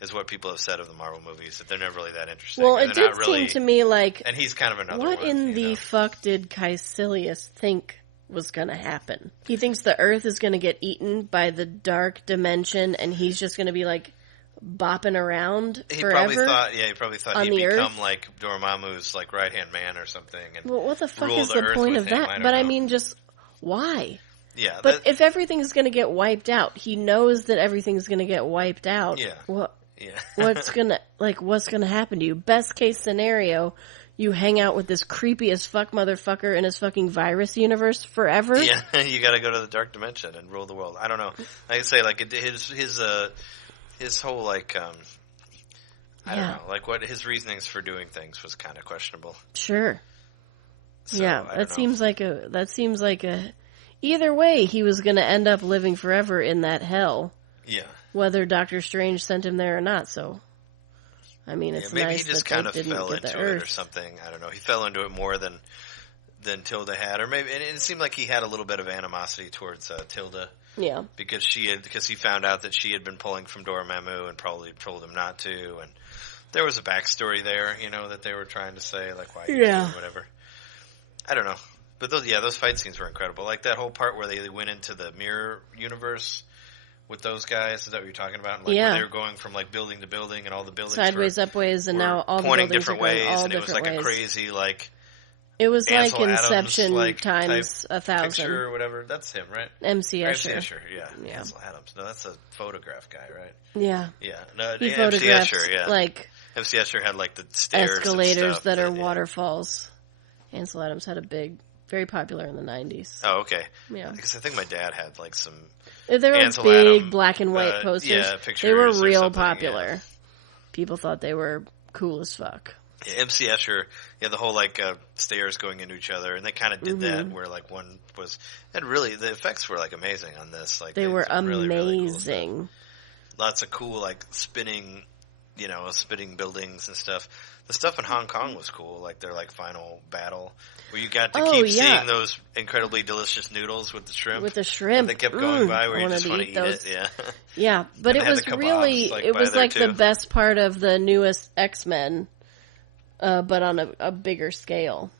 Is what people have said of the Marvel movies, that they're never really that interesting. Well, it did seem to me like... And he's kind of another what one. What in the fuck did Caecilius think was going to happen? He thinks the Earth is going to get eaten by the dark dimension, and he's just going to be, bopping around forever? He probably thought he'd become, like, Dormammu's, right-hand man or something. And well, what the fuck is the point of that? But, I mean, just... Why? Yeah. But if everything's going to get wiped out, he knows that everything's going to get wiped out. Yeah. What... Yeah. what's gonna happen to you? Best case scenario, you hang out with this creepy as fuck motherfucker in his fucking virus universe forever. Yeah, you gotta go to the dark dimension and rule the world. I don't know. I can say his whole I don't know, what his reasonings for doing things was kind of questionable. Sure. So, yeah, that seems like a. Either way, he was gonna end up living forever in that hell. Yeah. Whether Doctor Strange sent him there or not, so I mean, it's maybe nice he just that kind of didn't fell get into the it Earth. or something. I don't know. He fell into it more than Tilda had, or maybe it seemed like he had a little bit of animosity towards Tilda. Yeah, because he found out that she had been pulling from Dormammu and probably told him not to, and there was a backstory there, that they were trying to say why he was doing whatever. I don't know, but those fight scenes were incredible. Like that whole part where they went into the mirror universe. With those guys, is that what you're talking about? Where they were going from building to building, and all the buildings sideways, upways, and now all the pointing buildings different are going ways, all and it was different ways. A crazy It was like Ansel Inception Adams, times 1,000. Picture or whatever. That's him, right? MC Escher. MC Escher, yeah. Ansel Adams. No, that's a photograph guy, right? Yeah. Yeah. No, he MC photographs Escher, MC Escher had the stairs, escalators and stuff that are waterfalls. Ansel Adams had a very popular in the 90s. Oh, okay. Yeah. Because I think my dad had some. They were Ansel big Adams, black and white posters. Yeah, pictures. They were real popular. Yeah. People thought they were cool as fuck. Yeah, MC Escher, the whole stairs going into each other, and they kind of did that where one was, and really the effects were amazing on this. They were amazing. Really cool. Lots of cool spinning, spinning buildings and stuff. The stuff in Hong Kong was cool, their final battle where you got to keep seeing those incredibly delicious noodles with the shrimp. With the shrimp, they kept going by where you just want to eat those. it. Yeah, yeah, but it was really it was the best part of the newest X-Men, but on a bigger scale.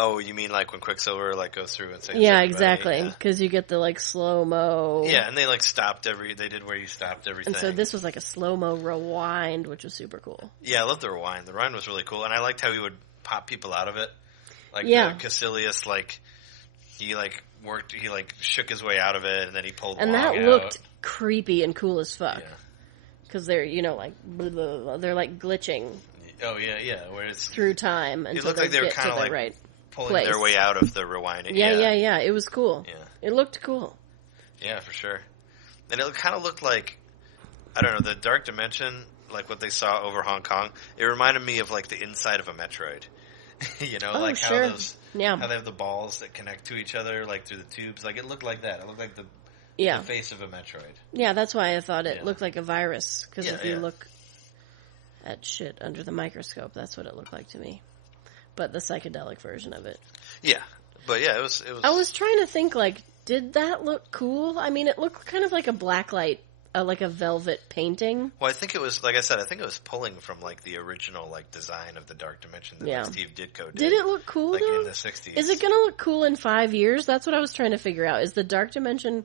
Oh, you mean like when Quicksilver like goes through and saves Yeah, everybody? exactly. Yeah. Because you get the like slow mo. Yeah, and they like they did where you stopped everything. And so this was like a slow mo rewind, which was super cool. Yeah, I love the rewind. The rewind was really cool, and I liked how he would pop people out of it. Like Yeah. Caecilius, like he like shook his way out of it, and then he pulled. And Wong that out. looked creepy and cool as fuck. Yeah. Because they're, like, blah, blah, blah, they're like glitching Oh yeah. Where it's through time until looked like they were get to kinda the like right pulling place. their way out of the rewinding. Yeah. It was cool. Yeah. It looked cool. Yeah, for sure. And it kind of looked like, I don't know, the Dark Dimension, like what they saw over Hong Kong. It reminded me of like the inside of a Metroid. Oh, like sure. how those, Yeah. how they have the balls that connect to each other, like through the tubes. Like it looked like that. It looked like the Yeah. face of a Metroid. Yeah, that's why I thought it Yeah. looked like a virus. Because Yeah, if you yeah. look at shit under the microscope, that's what it looked like to me. But the psychedelic version of it. Yeah, but yeah, it was. I was trying to think, like, did that look cool? I mean, it looked kind of like a blacklight, like a velvet painting. Well, I think it was, like I said, I think it was pulling from like the original like design of the Dark Dimension that Yeah. like, Steve Ditko did. Did it look cool, like though? in the 60s? Is it going to look cool in 5 years? That's what I was trying to figure out. Is the Dark Dimension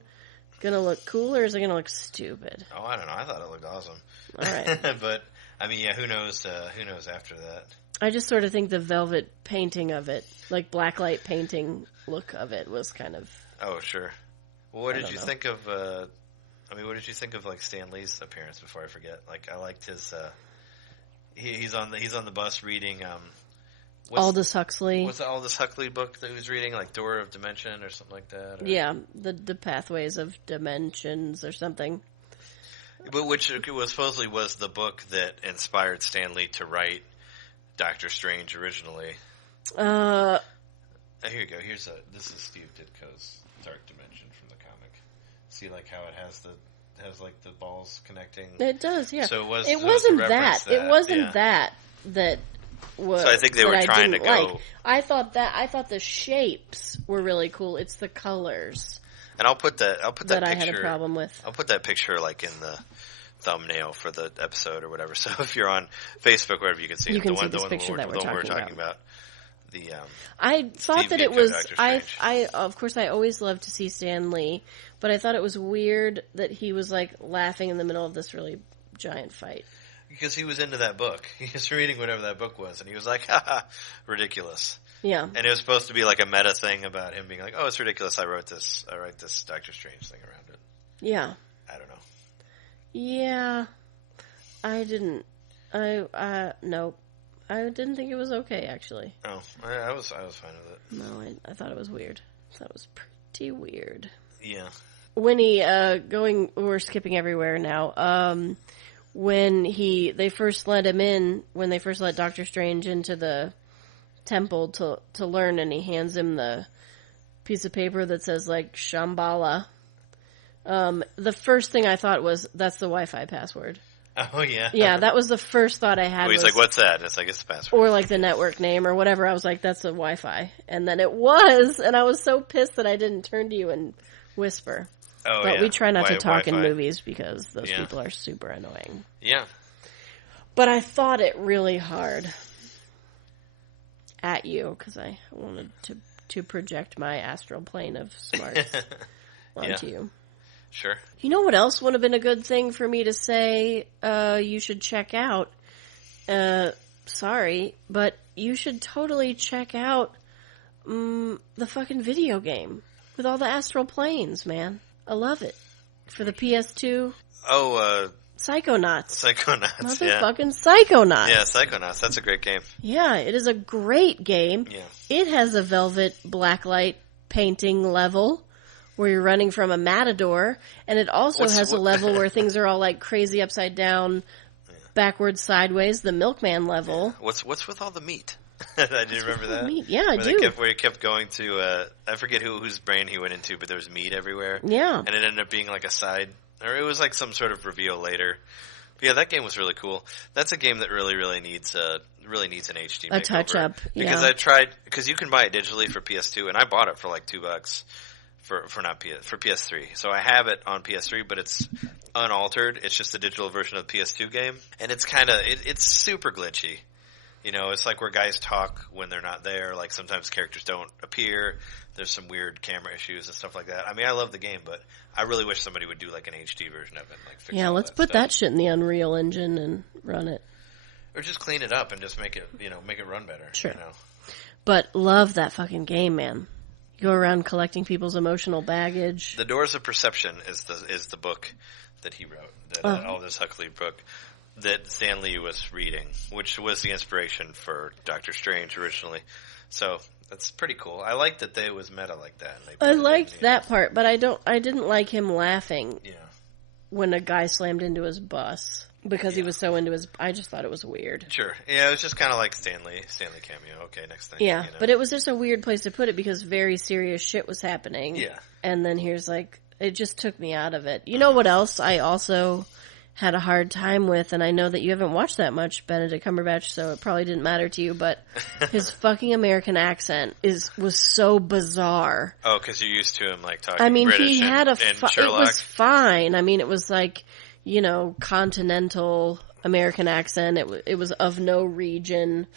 going to look cool, or is it going to look stupid? Oh, I don't know. I thought it looked awesome. All right. But I mean, yeah, who knows? Who knows after that? I just sort of think the velvet painting of it, like blacklight painting look of it, was kind of... Oh, sure. Well, what I did don't you know. think of? What did you think of like Stan Lee's appearance? Before I forget, like I liked his. He's on the bus reading. Aldous Huxley. What's the Aldous Huxley book that he was reading? Like Door of Dimension or something like that. Or, Yeah, the Pathways of Dimensions or something. But which was supposedly was the book that inspired Stan Lee to write Doctor Strange originally. Uh, Here you go. This is Steve Ditko's Dark Dimension from the comic. See, like how it has like the balls connecting. it does, yeah. So it it was wasn't to that. reference It wasn't yeah. that was. So I think they that were I trying to didn't go. like. I thought the shapes were really cool. It's the colors And I'll put that that I picture. had a problem with. I'll put that picture like in the thumbnail for the episode or whatever. So if you're on Facebook, wherever you can see You it, can the see one, this the one picture that the we're one we're talking talking about. The I thought Steve that it Ditko, was. Doctor I Strange. of course I always love to see Stan Lee, but I thought it was weird that he was like laughing in the middle of this really giant fight. because he was into that book. He was reading whatever that book was, and he was like, "Haha, ridiculous." Yeah, And it was supposed to be like a meta thing about him being like, "Oh, it's ridiculous. I write this Doctor Strange thing around it." yeah, I don't know. yeah. I didn't. Nope. I didn't think it was okay. Actually, Oh, I was fine with it. no. I thought it was weird. I thought it was pretty weird. Yeah. When he we're skipping everywhere now. When they first let him in, when they first let Doctor Strange into the temple to learn, and he hands him the piece of paper that says like Shambhala. The first thing I thought was that's the Wi-Fi password. Oh yeah. Yeah, that was the first thought I had. Oh, he's was, like, "What's that?" And it's like, "It's the password." or like the network name or whatever. I was like, that's the Wi-Fi, and then it was, and I was so pissed that I didn't turn to you and whisper. Oh But yeah. we try not to talk in Wi-Fi. movies because those Yeah. people are super annoying. Yeah. But I thought it really hard at you because I wanted to project my astral plane of smarts onto you. Sure. You know what else would have been a good thing for me to say you should check out? Sorry, but you should totally check out the fucking video game with all the astral planes, man. I love it. For the PS2, Oh, Psychonauts. Psychonauts. Yeah. Motherfucking Psychonauts. Yeah, Psychonauts. That's a great game. Yeah, it is a great game. Yeah. It has a velvet blacklight painting level where you're running from a matador, and it also has a level where things are all like crazy upside down, backwards, sideways, the Milkman level. What's with all the meat? I didn't remember that. Meat. Yeah, I do. Where he kept going to, I forget whose brain he went into, but there was meat everywhere. Yeah. And it ended up being like a side, or it was like some sort of reveal later. But yeah, that game was really cool. That's a game that really needs an HD makeover. A touch up, Because yeah. I tried, because you can buy it digitally for PS2, and I bought it for like $2 for PS3. So I have it on PS3, but it's unaltered. It's just a digital version of the PS2 game, and it's kind of it's super glitchy. You know, it's like where guys talk when they're not there. Like sometimes characters don't appear. There's some weird camera issues and stuff like that. I mean, I love the game, but I really wish somebody would do like an HD version of it. Like fix Yeah, all let's that put stuff. that shit in the Unreal Engine and run it. Or just clean it up and just make it, make it run better. Sure. You know? But love that fucking game, man. You go around collecting people's emotional baggage. The Doors of Perception is the book that he wrote. Aldous Huxley book that Stan Lee was reading, which was the inspiration for Doctor Strange originally. So that's pretty cool. I like that it was meta like that. And they put I it in, liked that part, but I didn't like him laughing Yeah. when a guy slammed into his bus because he Yeah. was so into his. I just thought it was weird. Sure. Yeah, it was just kind of like Stanley cameo. Okay, next thing. Yeah, you know? but it was just a weird place to put it because very serious shit was happening. Yeah. And then here's like, it just took me out of it. You know what else I also had a hard time with, and I know that you haven't watched that much Benedict Cumberbatch, so it probably didn't matter to you, but his fucking American accent was so bizarre. Oh, because you're used to him like talking. I mean, British he had and it Sherlock. was fine. I mean, it was like, continental American accent. It was of no region.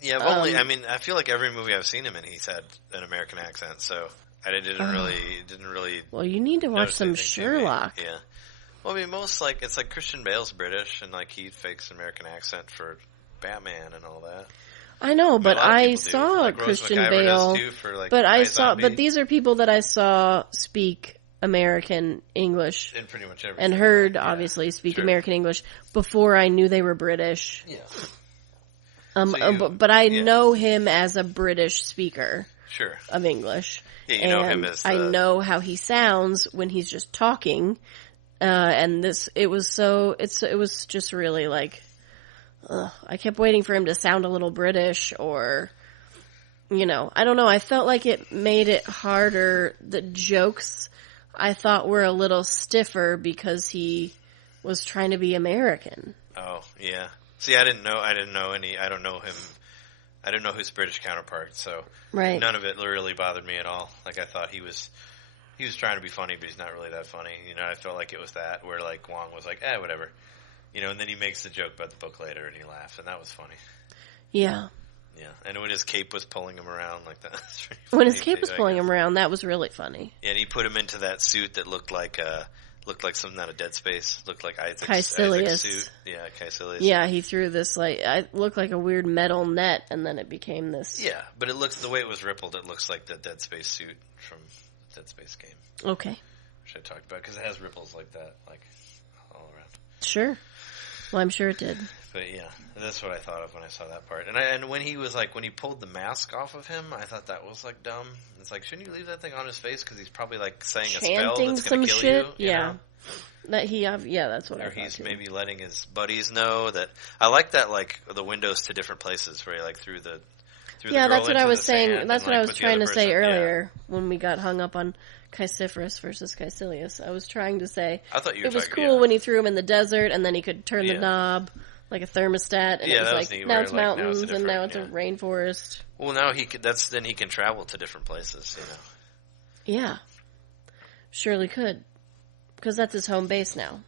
Yeah, I've only. I mean, I feel like every movie I've seen him in, he's had an American accent. So I didn't really. Well, you need to watch notice some anything Sherlock. Yeah. Well, I mean, it's like Christian Bale's British, and like he fakes an American accent for Batman and all that. I know, but A lot of I people do. saw Like Rose Christian McIver Bale. does too for, like, But iZombie. these are people that I saw speak American English in pretty much everything. and heard Yeah, obviously speak sure. American English before I knew they were British. Yeah, But I yeah. know him as a British speaker sure. of English. Yeah, you know and him as I know how he sounds when he's just talking. And it was just really like, I kept waiting for him to sound a little British or, I don't know. I felt like it made it harder. The jokes I thought were a little stiffer because he was trying to be American. Oh, yeah. See, I don't know him. I didn't know his British counterpart, so Right. none of it really bothered me at all. Like, I thought he was trying to be funny, but he's not really that funny. I felt like it was that, where, like, Wong was like, whatever. And then he makes the joke about the book later, and he laughs, and that was funny. Yeah. Yeah, and when his cape was pulling him around like that. When his cape was pulling him around, that was really funny. Yeah, and he put him into that suit that looked like something out of Dead Space. Looked like Caecilius. Isaac's suit. Yeah, Caecilius. Yeah, he threw this, it looked like a weird metal net, and then it became this. Yeah, but it looks, the way it was rippled, it looks like the Dead Space suit from the Dead Space game, Okay. which I talked about, because it has ripples like that, like, all around. Sure. Well, I'm sure it did. But yeah, that's what I thought of when I saw that part. And when he pulled the mask off of him, I thought that was like dumb. It's like, shouldn't you leave that thing on his face because he's probably like saying a spell Chanting that's going some to kill shit. you? Yeah. That's what I Or thought he's too. maybe letting his buddies know that. I like that, like the windows to different places where he like threw the. Yeah, that's what I was saying. Sand That's and, what I like, was put the trying to other say person- yeah. earlier when we got hung up on Caesiferus versus Caecilius. I was trying to say I thought you were it was talking- cool yeah. when he threw him in the desert and then he could turn the Yeah. knob like a thermostat and Yeah, it was that was like neat, now where, it's like, now it's a mountains and now different- it's a rainforest. Well, now then he can travel to different places. Yeah, surely could because that's his home base now.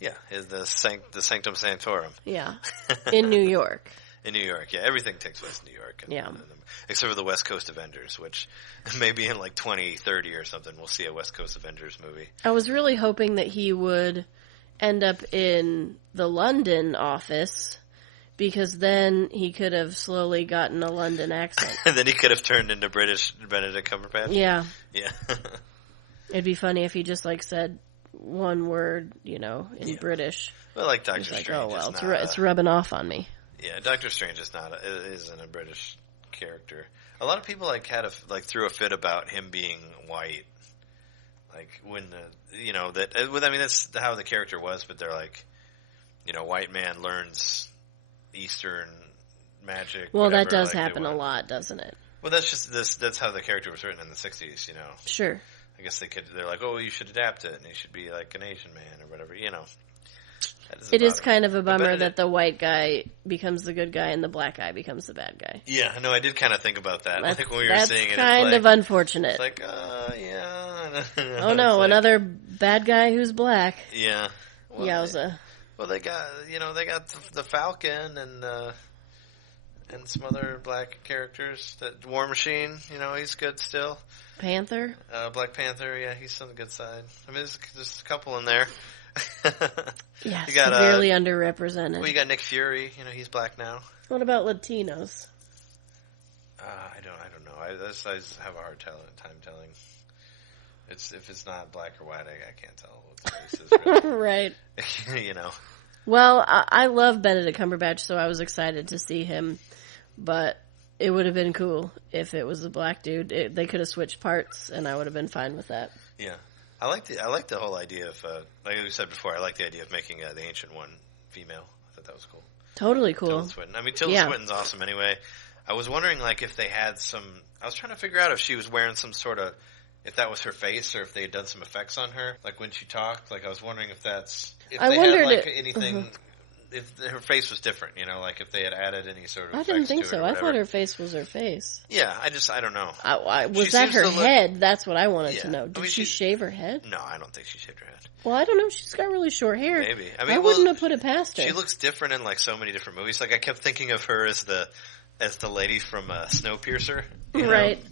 Yeah, the Sanctum Sanctorum. Yeah, in New York. In New York, yeah. Everything takes place in New York. Yeah. Except for the West Coast Avengers, which maybe in like 2030 or something, we'll see a West Coast Avengers movie. I was really hoping that he would end up in the London office because then he could have slowly gotten a London accent. And then he could have turned into British Benedict Cumberbatch. Yeah. Yeah. It'd be funny if he just said one word, in British. Well, like Doctor He's like, Strange. oh well, is it's rubbing off on me. Yeah, Doctor Strange isn't a British character. A lot of people threw a fit about him being white. Like when that's how the character was, but they're like, white man learns Eastern magic. Well, whatever, that does like, they happen a want. lot, doesn't it? Well, that's how the character was written in the 60s, Sure. I guess they're like, oh, you should adapt it, and he should be like an Asian man or whatever, That doesn't It is bother kind me. of a But bummer Benedict- that the white guy becomes the good guy and the black guy becomes the bad guy. Yeah, no, I did kind of think about that. That's, Like when we were that's seeing it, kind it's of like, unfortunate. it's like, yeah. Oh no, It's like, another bad guy who's black. Yeah. Well, Yowza. Well, they got the Falcon and and some other black characters. That War Machine, he's good still. Panther. Black Panther, yeah, he's on the good side. I mean, there's a couple in there. Yeah, you got, severely underrepresented. Well, you got Nick Fury. He's black now. What about Latinos? I don't know. I just have a hard time telling. If it's not black or white, I can't tell what the race is. Really. Right. Well, I love Benedict Cumberbatch, so I was excited to see him, but it would have been cool if it was a black dude. They could have switched parts, and I would have been fine with that. Yeah, I like the whole idea of like we said before. I like the idea of making the Ancient One female. I thought that was cool. Totally cool. Tilda Swinton. I mean, Tilda Swinton's awesome anyway. I was wondering if they had some. I was trying to figure out if she was wearing some sort of. If that was her face, or if they had done some effects on her, like when she talked. Like I was wondering if that's if I they wondered had anything, if her face was different. Like if they had added any sort of. I didn't think to so. it or I whatever. thought her face was her face. Yeah, I don't know. Was She that seems her to look- head? That's what I wanted to Yeah. know. I Did mean, she shave her head? No, I don't think she shaved her head. Well, I don't know. She's got really short hair. Maybe. I I, mean, wouldn't have put it past her. She looks different in so many different movies. Like I kept thinking of her as the lady from Snowpiercer, you know? Right.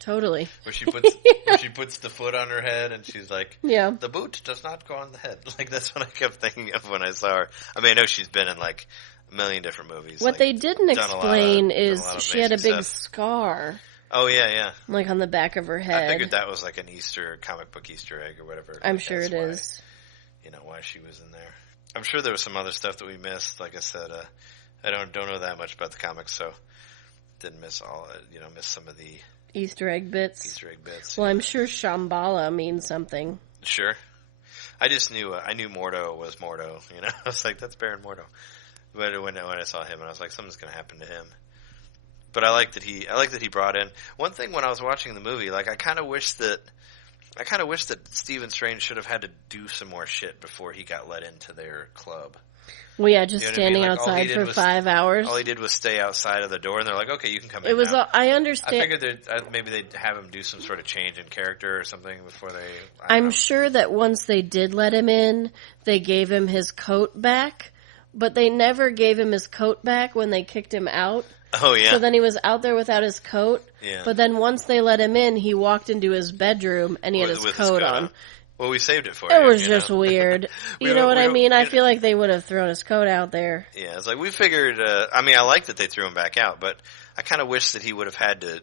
Totally. Where she puts the foot on her head and she's like, Yeah. the boot does not go on the head. Like that's what I kept thinking of when I saw her. I mean, I know she's been in a million different movies. What they didn't done a lot of- explain done a is lot of she had a amazing big stuff. scar, Oh yeah. on the back of her head. I figured that was like an comic book Easter egg or whatever. I'm Like, sure that's it why, is. Why she was in there. I'm sure there was some other stuff that we missed. Like I said, I don't know that much about the comics, so didn't miss miss some of the Easter egg bits. Easter egg bits. Well, I'm sure Shambhala means something. Sure. I just knew Mordo was Mordo. I was like, that's Baron Mordo. But when I saw him, I was like, something's going to happen to him. But I like that he brought in one thing when I was watching the movie. Like I kind of wish that Stephen Strange should have had to do some more shit before he got let into their club. Well, yeah, just You know what I standing mean? Like, all he outside did for was- 5 hours. All he did was stay outside of the door, and they're like, okay, you can come in. It was. now. I I understand. figured maybe they'd have him do some sort of change in character or something before they. I'm sure that once they did let him in, they gave him his coat back, but they never gave him his coat back when they kicked him out. Oh yeah. So then he was out there without his coat. Yeah. But then once they let him in, he walked into his bedroom and he had his With coat on. Well, we saved it for It you. was you just know? weird. We You know don't- what we I don't- mean? I you feel like they would have thrown his coat out there. Yeah, it's like we figured. I like that they threw him back out, but I kind of wish that he would have had to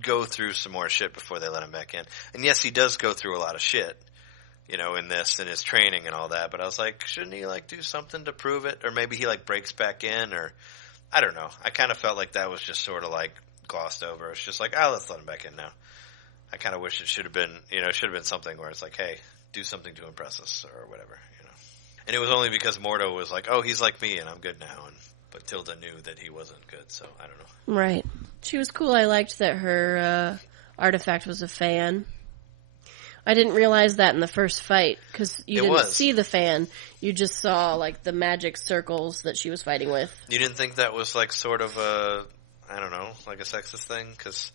go through some more shit before they let him back in. And yes, he does go through a lot of shit, in this and his training and all that. But I was like, shouldn't he do something to prove it, or maybe he breaks back in, or I don't know. I kind of felt like that was just sort of glossed over. It's just let's let him back in now. I kind of wish it should have been, something where it's like, hey, do something to impress us or whatever, And it was only because Mordo was like, oh, he's like me and I'm good now. But Tilda knew that he wasn't good, so I don't know. Right. She was cool. I liked that her artifact was a fan. I didn't realize that in the first fight because you didn't see the fan. You just saw the magic circles that she was fighting with. You didn't think that was sort of a, I don't know, a sexist thing? Because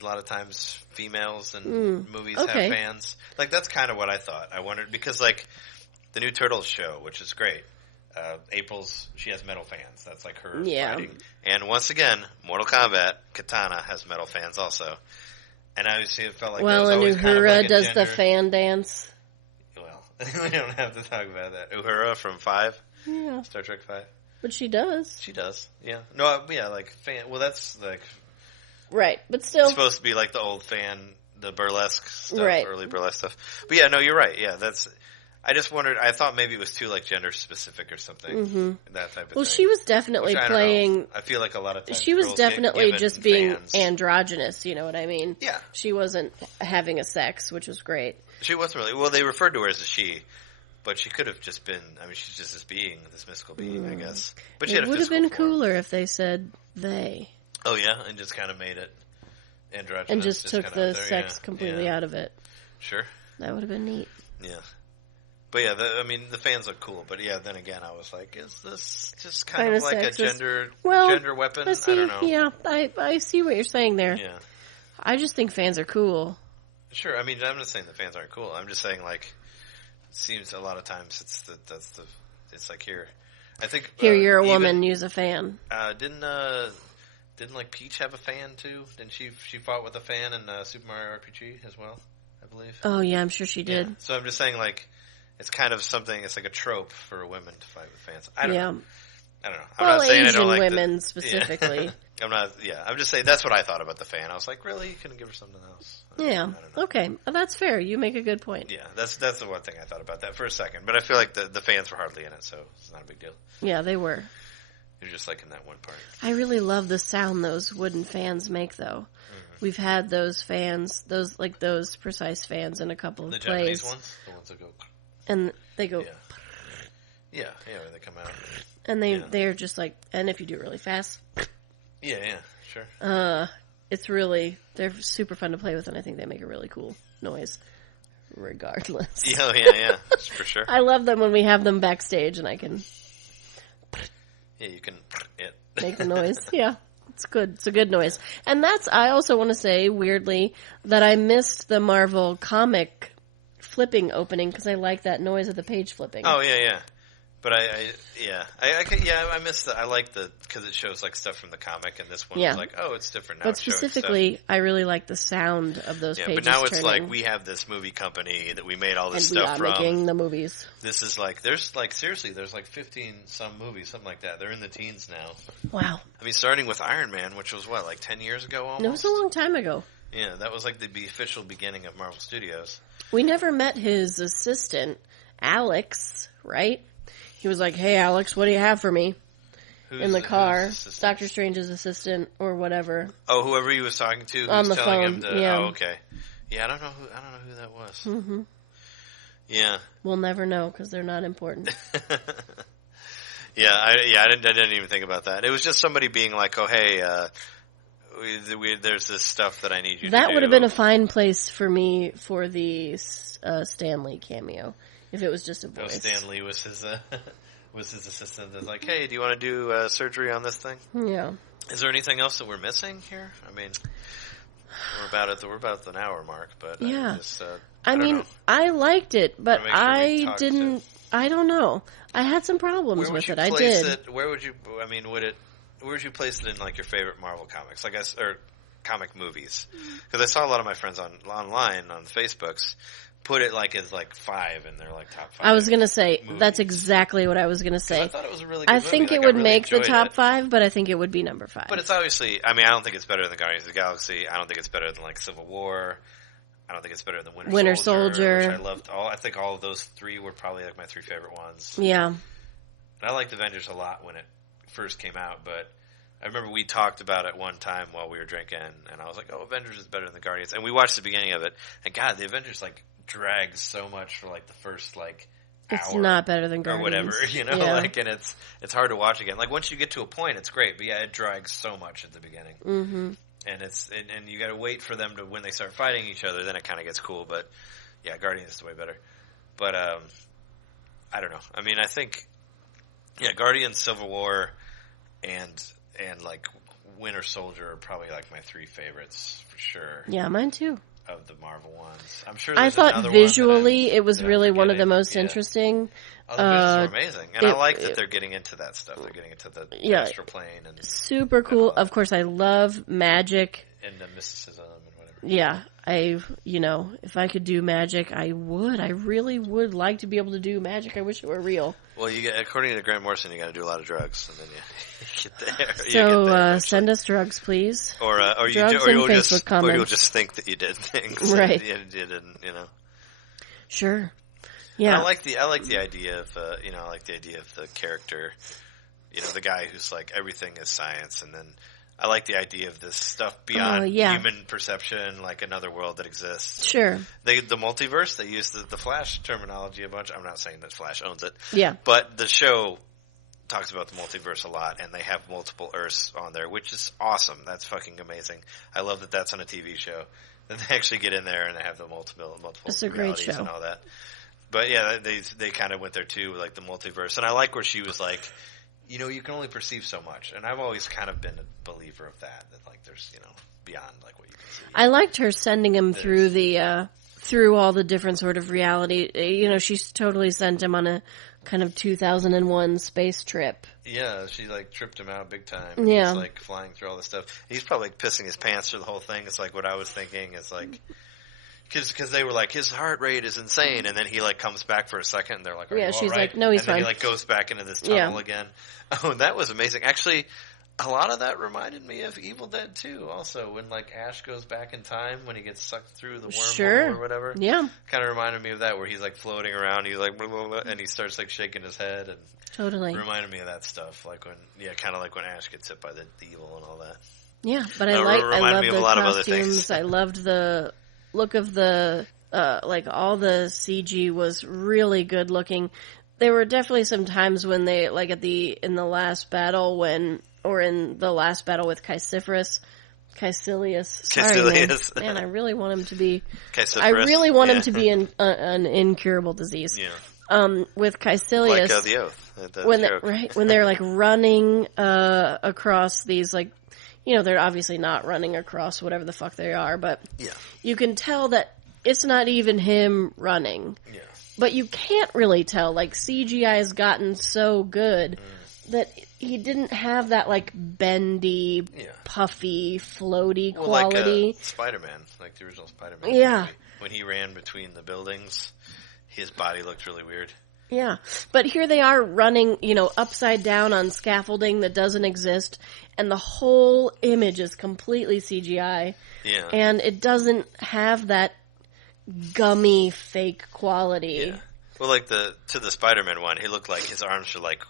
a lot of times females in movies have fans. That's kind of what I thought. I wondered because the new Turtles show, which is great. She has metal fans. That's her fighting. And once again, Mortal Kombat, Katana has metal fans also. And obviously it felt like well, there was and always kind of Uhura a does gender... the fan dance. Well, we don't have to talk about that. Uhura from 5? Yeah. Star Trek 5? But she does. She does, yeah. No, yeah, fan... Well, that's Right, but still... It's supposed to be the old fan, the burlesque stuff, right. Early burlesque stuff. But yeah, no, you're right. Yeah, that's... I just wondered, I thought maybe it was too gender specific or something. That type of thing. Well, she was definitely Which, playing... I feel like a lot of times She was girls get definitely given just being fans. androgynous, you know what I mean? Yeah. She wasn't having a sex, which was great. She wasn't really... Well, they referred to her as a she, but she could have just been... I mean, she's just this being, this mystical being, I guess. But she had It a would have physical been form. cooler if they said they. Oh, yeah? And just kind of made it androgynous. And just took kinda the out there, sex yeah. completely Yeah. out of it. Sure. That would have been neat. Yeah. But yeah, the fans look cool. But yeah, then again, I was like, is this just kind of like sexist. a gender weapon? I see, I don't know. Yeah, I see what you're saying there. Yeah. I just think fans are cool. Sure. I mean, I'm not saying the fans aren't cool. I'm just saying, it seems a lot of times it's here. I think Here, you're a even, woman, use a fan. Didn't like Peach have a fan too? Didn't she fought with a fan in Super Mario RPG as well? I believe. Oh yeah, I'm sure she did. Yeah. So I'm just saying, like, it's kind of something. It's like a trope for women to fight with fans. I don't know. I'm Well, not saying Asian I don't like women specifically. Yeah. I'm not. Yeah, I'm just saying that's what I thought about the fan. I was like, really, you couldn't give her something else? Yeah. I don't know. Okay. Well, that's fair. You make a good point. Yeah, that's the one thing I thought about that for a second. But I feel like the fans were hardly in it, so it's not a big deal. Yeah, they were. You're just like in that one part. I really love the sound those wooden fans make, though. Mm-hmm. We've had those fans, those precise fans in a couple of The plays. Japanese ones, the ones that go. And they go. Yeah, when they come out. And they're just like, and if you do it really fast. Yeah, sure. They're super fun to play with, and I think they make a really cool noise, regardless. Yeah, for sure. I love them when we have them backstage, and I can. Yeah, you can make the noise. Yeah, it's good. It's a good noise. And I also want to say, weirdly, that I missed the Marvel comic flipping opening because I like that noise of the page flipping. Oh, yeah. But I missed I like because it shows like stuff from the comic, and this one was like, oh, it's different now. But specifically, I really like the sound of those pages. But now it's turning. like we have this movie company that we made all this and stuff from. Making the movies. This is like there's like 15 some movies, something like that. They're in the teens now. Wow. I mean, starting with Iron Man, which was like 10 years ago almost. No, it was a long time ago. Yeah, that was like the official beginning of Marvel Studios. We never met his assistant, Alex, right? He was like, "Hey, Alex, what do you have for me?" In the car, Doctor Strange's assistant or whatever. Oh, whoever he was talking to, on the telling phone. him to. Yeah. Oh, okay. Yeah, I don't know who that was. Mm-hmm. Yeah. We'll never know because they're not important. I didn't even think about that. It was just somebody being like, "Oh, hey, there's this stuff that I need you to do." That would have been a fine place for me for the Stan Lee cameo. If it was just a voice. Oh, Stan Lee was his assistant. That's like, hey, do you want to do surgery on this thing? Yeah. Is there anything else that we're missing here? I mean, we're about the hour mark, but yeah. I mean, know. I liked it, but Sure I didn't. I don't know. I had some problems with it. I did. Where would you? I mean, where would you place it in like your favorite Marvel comics? Like or comic movies? Because I saw a lot of my friends online on Facebooks. Put it like as like 5 in their like top 5. I was gonna say movies. That's exactly what I was gonna say. I thought it was a really good I movie. think like, it would really make the top it. 5, but I think it would be number 5. But it's obviously, I mean, I don't think it's better than the Guardians of the Galaxy. I don't think it's better than like Civil War. I don't think it's better than Winter Soldier. Which I loved. I think all of those 3 were probably like my 3 favorite ones. Yeah. And I liked Avengers a lot when it first came out, but I remember we talked about it one time while we were drinking, and I was like, "Oh, Avengers is better than the Guardians." And we watched the beginning of it, and God, the Avengers like drags so much for like the first like it's hour not better than or Guardians. whatever, you know. Yeah. Like, and it's hard to watch again. Like once you get to a point, it's great, but yeah, it drags so much at the beginning, mm-hmm. and you got to wait for them to when they start fighting each other, then it kind of gets cool. But yeah, Guardians is way better. But I don't know. I mean, I think Guardians, Civil War, and like Winter Soldier are probably like my 3 favorites for sure. Yeah, mine too. Of the Marvel ones, I'm sure. I thought visually it was really one of the most interesting. Oh, the visuals are amazing, and I like that they're getting into that stuff. They're getting into the astral plane and super cool. Of course, I love magic and the mysticism and whatever. Yeah, if I could do magic, I would. I really would like to be able to do magic. I wish it were real. Well, according to Grant Morrison, you got to do a lot of drugs, and then you get there. So send us drugs, please. Or drugs you'll comments. just think that you did things, right? You didn't, Sure. Yeah. And I like the idea of I like the idea of the character, the guy who's like everything is science, and then I like the idea of this stuff beyond human perception, like another world that exists. Sure. The multiverse, they use the Flash terminology a bunch. I'm not saying that Flash owns it. Yeah. But the show talks about the multiverse a lot, and they have multiple Earths on there, which is awesome. That's fucking amazing. I love that that's on a TV show. That they actually get in there and they have the multiple it's a realities great show. And all that. But yeah, they kind of went there too, like the multiverse. And I like where she was like, you can only perceive so much. And I've always kind of been a believer of that like there's, beyond like what you can see. I liked her sending him through the through all the different sort of reality. You know, she's totally sent him on a kind of 2001 space trip. Yeah, she like tripped him out big time. Yeah. He's like flying through all this stuff. He's probably like, pissing his pants through the whole thing. It's like what I was thinking. It's like, because they were like, his heart rate is insane, and then he like comes back for a second, and they're like, Yeah, "Are you she's all right?" like, "No, he's and then fine." he like goes back into this tunnel again. Oh, and that was amazing. Actually, a lot of that reminded me of Evil Dead 2 also, when like Ash goes back in time when he gets sucked through the wormhole Sure. or whatever. Yeah, Kind of reminded me of that, where he's like floating around, he's like blah, blah, blah, and he starts like shaking his head, and totally. reminded me of that stuff, like when kind of like when Ash gets hit by the evil and all that. Yeah, but I No, love reminded me of the a lot of other costumes. things. I loved the look of the like all the CG was really good looking. There were definitely some times when they like in the last battle in the last battle with Caecilius. Sorry, man, I really want him to be. I really want him to be an incurable disease. Yeah. With Caecilius, Like the Oath. when they're like running across these like, you know, they're obviously not running across whatever the fuck they are, but Yeah. you can tell that it's not even him running. Yeah. But you can't really tell. Like, CGI has gotten so good that he didn't have that, like, bendy, puffy, floaty quality. Like Spider-Man, like the original Spider-Man. Yeah. Movie. When he ran between the buildings, his body looked really weird. Yeah. But here they are running, you know, upside down on scaffolding that doesn't exist, and the whole image is completely CGI. Yeah. And it doesn't have that gummy fake quality. Yeah. Well, like the Spider-Man one, he looked like his arms were like,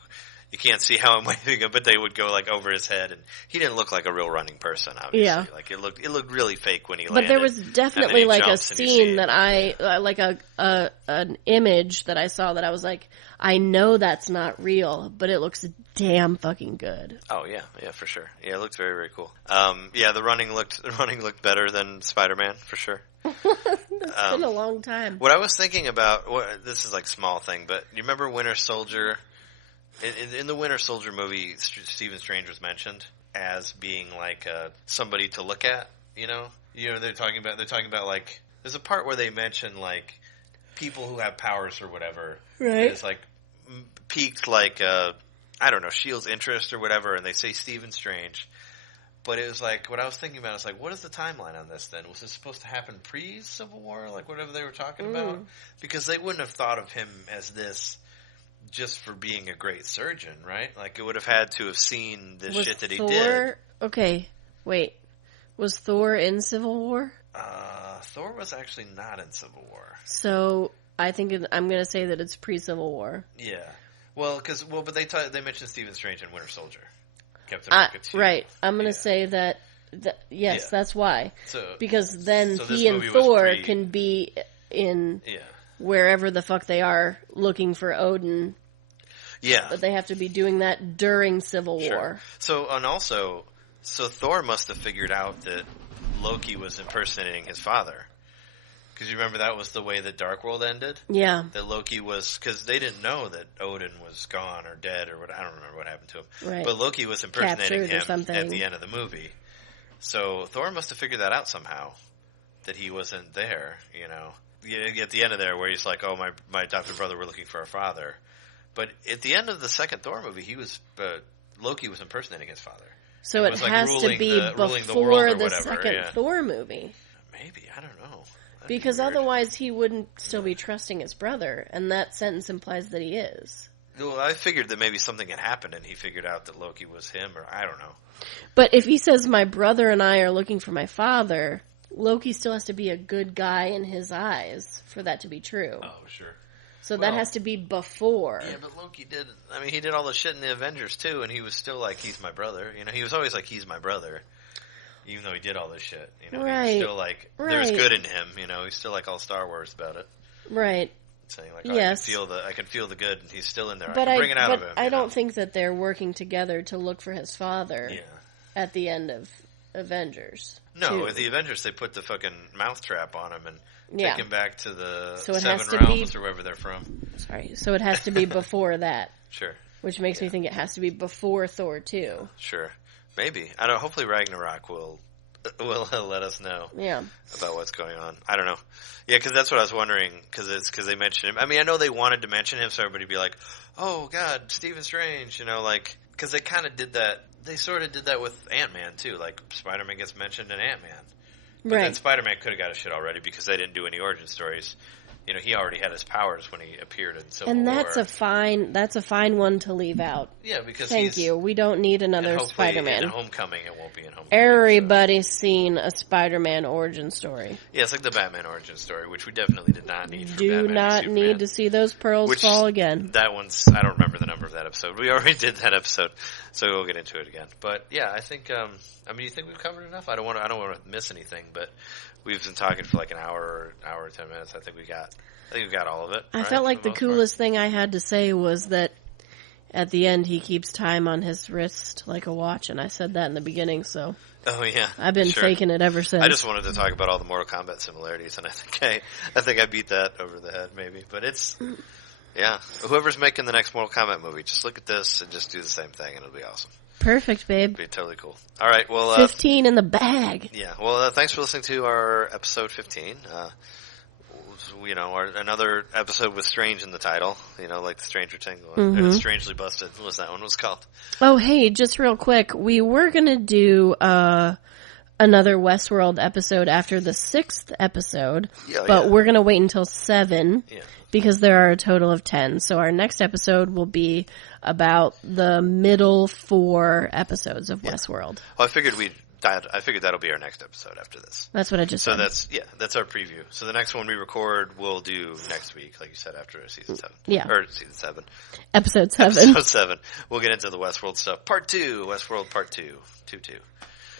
you can't see how I'm waving them, but they would go like over his head, and he didn't look like a real running person. Obviously, Yeah. like it looked really fake when he landed. But there was definitely and then he like a jumps and you see scene it. that I like an image that I saw that I was like, I know that's not real, but it looks damn fucking good. Oh yeah, for sure. Yeah, it looked very, very cool. Yeah, the running looked better than Spider-Man for sure. It's been a long time. What I was thinking about, this is like small thing, but you remember Winter Soldier? In the Winter Soldier movie, Stephen Strange was mentioned as being like somebody to look at. You know, they're talking about like there's a part where they mention like people who have powers or whatever. Right. It's like piqued like I don't know, Shield's interest or whatever, and they say Stephen Strange. But it was like, what I was thinking about is like, what is the timeline on this then? Was this supposed to happen pre-Civil War, like whatever they were talking about? Because they wouldn't have thought of him as this just for being a great surgeon, right? Like, it would have had to have seen the shit that he did. Okay, wait. Was Thor in Civil War? Thor was actually not in Civil War. So, I think I'm going to say that it's pre-Civil War. Yeah. Well, but they mentioned Stephen Strange in Winter Soldier. Captain America 2. Right. I'm going to say that yes, that's why. So, because then so he and Thor can be in wherever the fuck they are looking for Odin. Yeah. But they have to be doing that during Civil War. So, and also, Thor must have figured out that Loki was impersonating his father. Because you remember that was the way that Dark World ended? Yeah. That Loki was, because they didn't know that Odin was gone or dead or what, I don't remember what happened to him. Right. But Loki was impersonating him something. at the end of the movie. So Thor must have figured that out somehow. That he wasn't there, you know. At the end of there where he's like, oh, my adopted brother, we're looking for our father. But at the end of the second Thor movie, Loki was impersonating his father. So it like has to be before the second Thor movie. Maybe, I don't know. Because otherwise he wouldn't still be trusting his brother, and that sentence implies that he is. Well, I figured that maybe something had happened and he figured out that Loki was him, or I don't know. But if he says, my brother and I are looking for my father, Loki still has to be a good guy in his eyes for that to be true. Oh, sure. So that has to be before. Yeah, but Loki he did all the shit in the Avengers too, and he was still like, he's my brother. You know, he was always like, he's my brother. Even though he did all this shit, you know, right. he was still like, there's good in him, you know, he's still like all Star Wars about it. Right. Saying like, yes. I can feel the good, and he's still in there. But I can bring it out of him. I don't think that they're working together to look for his father at the end of Avengers. No, with the Avengers, they put the fucking mousetrap on him and take him back to the Seven Realms or wherever they're from. Sorry, so it has to be before that. Sure. Which makes me think it has to be before Thor 2. Sure. Maybe. I don't know. Hopefully Ragnarok will will let us know Yeah. about what's going on. I don't know. Yeah, because that's what I was wondering. Because they mentioned him. I mean, I know they wanted to mention him, so everybody would be like, "Oh God, Stephen Strange," like because they kind of did that. They sort of did that with Ant-Man too. Like Spider-Man gets mentioned in Ant-Man, but then Spider-Man could have got his shit already because they didn't do any origin stories. He already had his powers when he appeared in Civil War. And that's a fine one to leave out. Yeah, because Thank you. We don't need another Spider-Man. In Homecoming, it won't be in Homecoming. Everybody's seen a Spider-Man origin story. Yeah, it's like the Batman origin story, which we definitely did not need. For Do Batman not need to see those pearls fall again. That one's, I don't remember the number of that episode. We already did that episode, so we'll get into it again. But yeah, I think, you think we've covered enough? I don't want to miss anything, but we've been talking for like an hour or 10 minutes. I think we got all of it. I felt like the coolest thing I had to say was that at the end he keeps time on his wrist like a watch, and I said that in the beginning, so oh yeah, I've been faking it ever since. I just wanted to talk about all the Mortal Kombat similarities, and I think I beat that over the head maybe, but it's yeah. Whoever's making the next Mortal Kombat movie, just look at this and just do the same thing, and it'll be awesome. Perfect, babe. It'll be totally cool. All right, well, 15 in the bag. Yeah, well, thanks for listening to our episode 15. Another episode with Strange in the title, like the Stranger Things one. And Strangely Busted was that one was called. Oh, hey, just real quick. We were going to do another Westworld episode after the 6th episode, but we're going to wait until 7 because there are a total of 10. So our next episode will be about the middle 4 episodes of Westworld. Well, I figured that'll be our next episode after this. That's what I just said. So that's our preview. So the next one we record, we'll do next week, like you said, after season 7. Yeah. Or season 7. Episode 7. Episode 7. We'll get into the Westworld stuff. Part 2. Westworld Part 2. 2-2.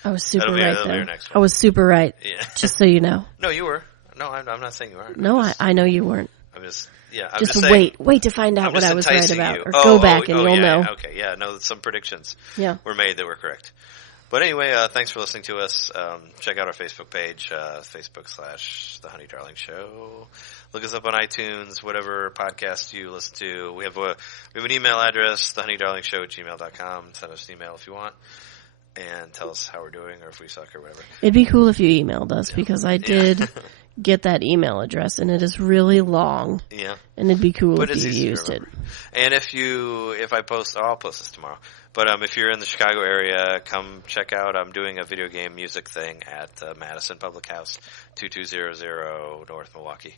I was super right that'll be there. our next one. I was super right. Yeah. Just so you know. No, you were. No, I'm not saying you aren't. No, I know you weren't. I'm just saying, wait to find out what I was right about. Or go back and you'll know. Okay, yeah, no, some predictions were made that were correct. But anyway, thanks for listening to us. Check out our Facebook page, Facebook.com/The Honey Darling Show. Look us up on iTunes, whatever podcast you listen to. We have an email address, thehoneydarlingshow@gmail.com. Send us an email if you want. And tell us how we're doing or if we suck or whatever. It'd be cool if you emailed us because I did get that email address and it is really long. Yeah. And it'd be cool but if you used it. And if I post, I'll post this tomorrow. But if you're in the Chicago area, come check out. I'm doing a video game music thing at Madison Public House, 2200 North Milwaukee,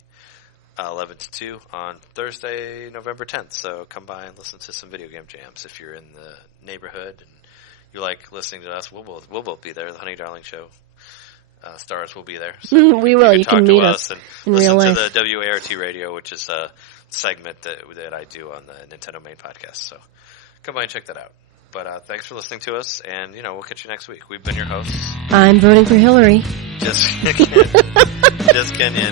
11 to 2 on Thursday, November 10th. So come by and listen to some video game jams if you're in the neighborhood and you like listening to us. We'll both be there. The Honey Darling Show stars will be there. So we will. You can meet us and in listen real life. to the WART Radio, which is a segment that I do on the Nintendo Main Podcast. So come by and check that out. But thanks for listening to us, and we'll catch you next week. We've been your hosts. I'm voting for Hillary. Just Kenyon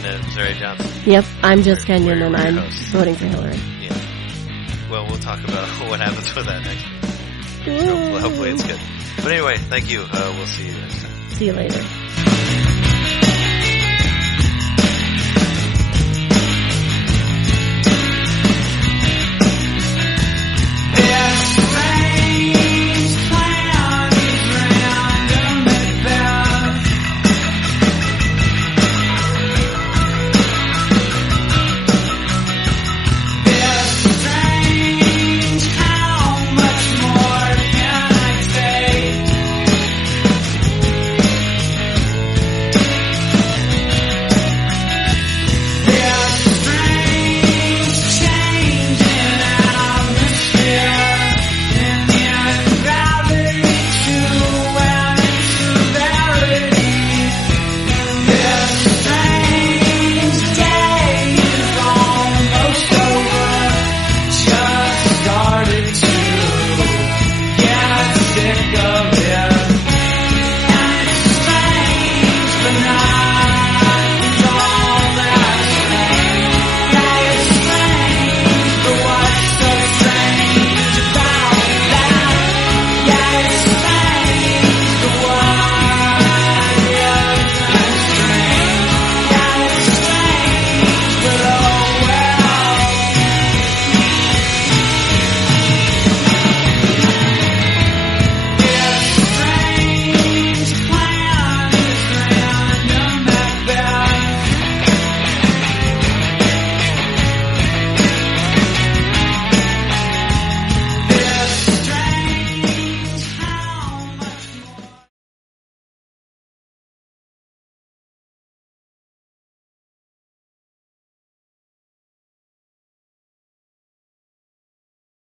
and Zuri Johnson. Yep, I'm just Kenyon, and I'm hosts. voting for Hillary. Yeah. Well, we'll talk about what happens with that next week. Hopefully it's good. But anyway, thank you. We'll see you next time. See you later.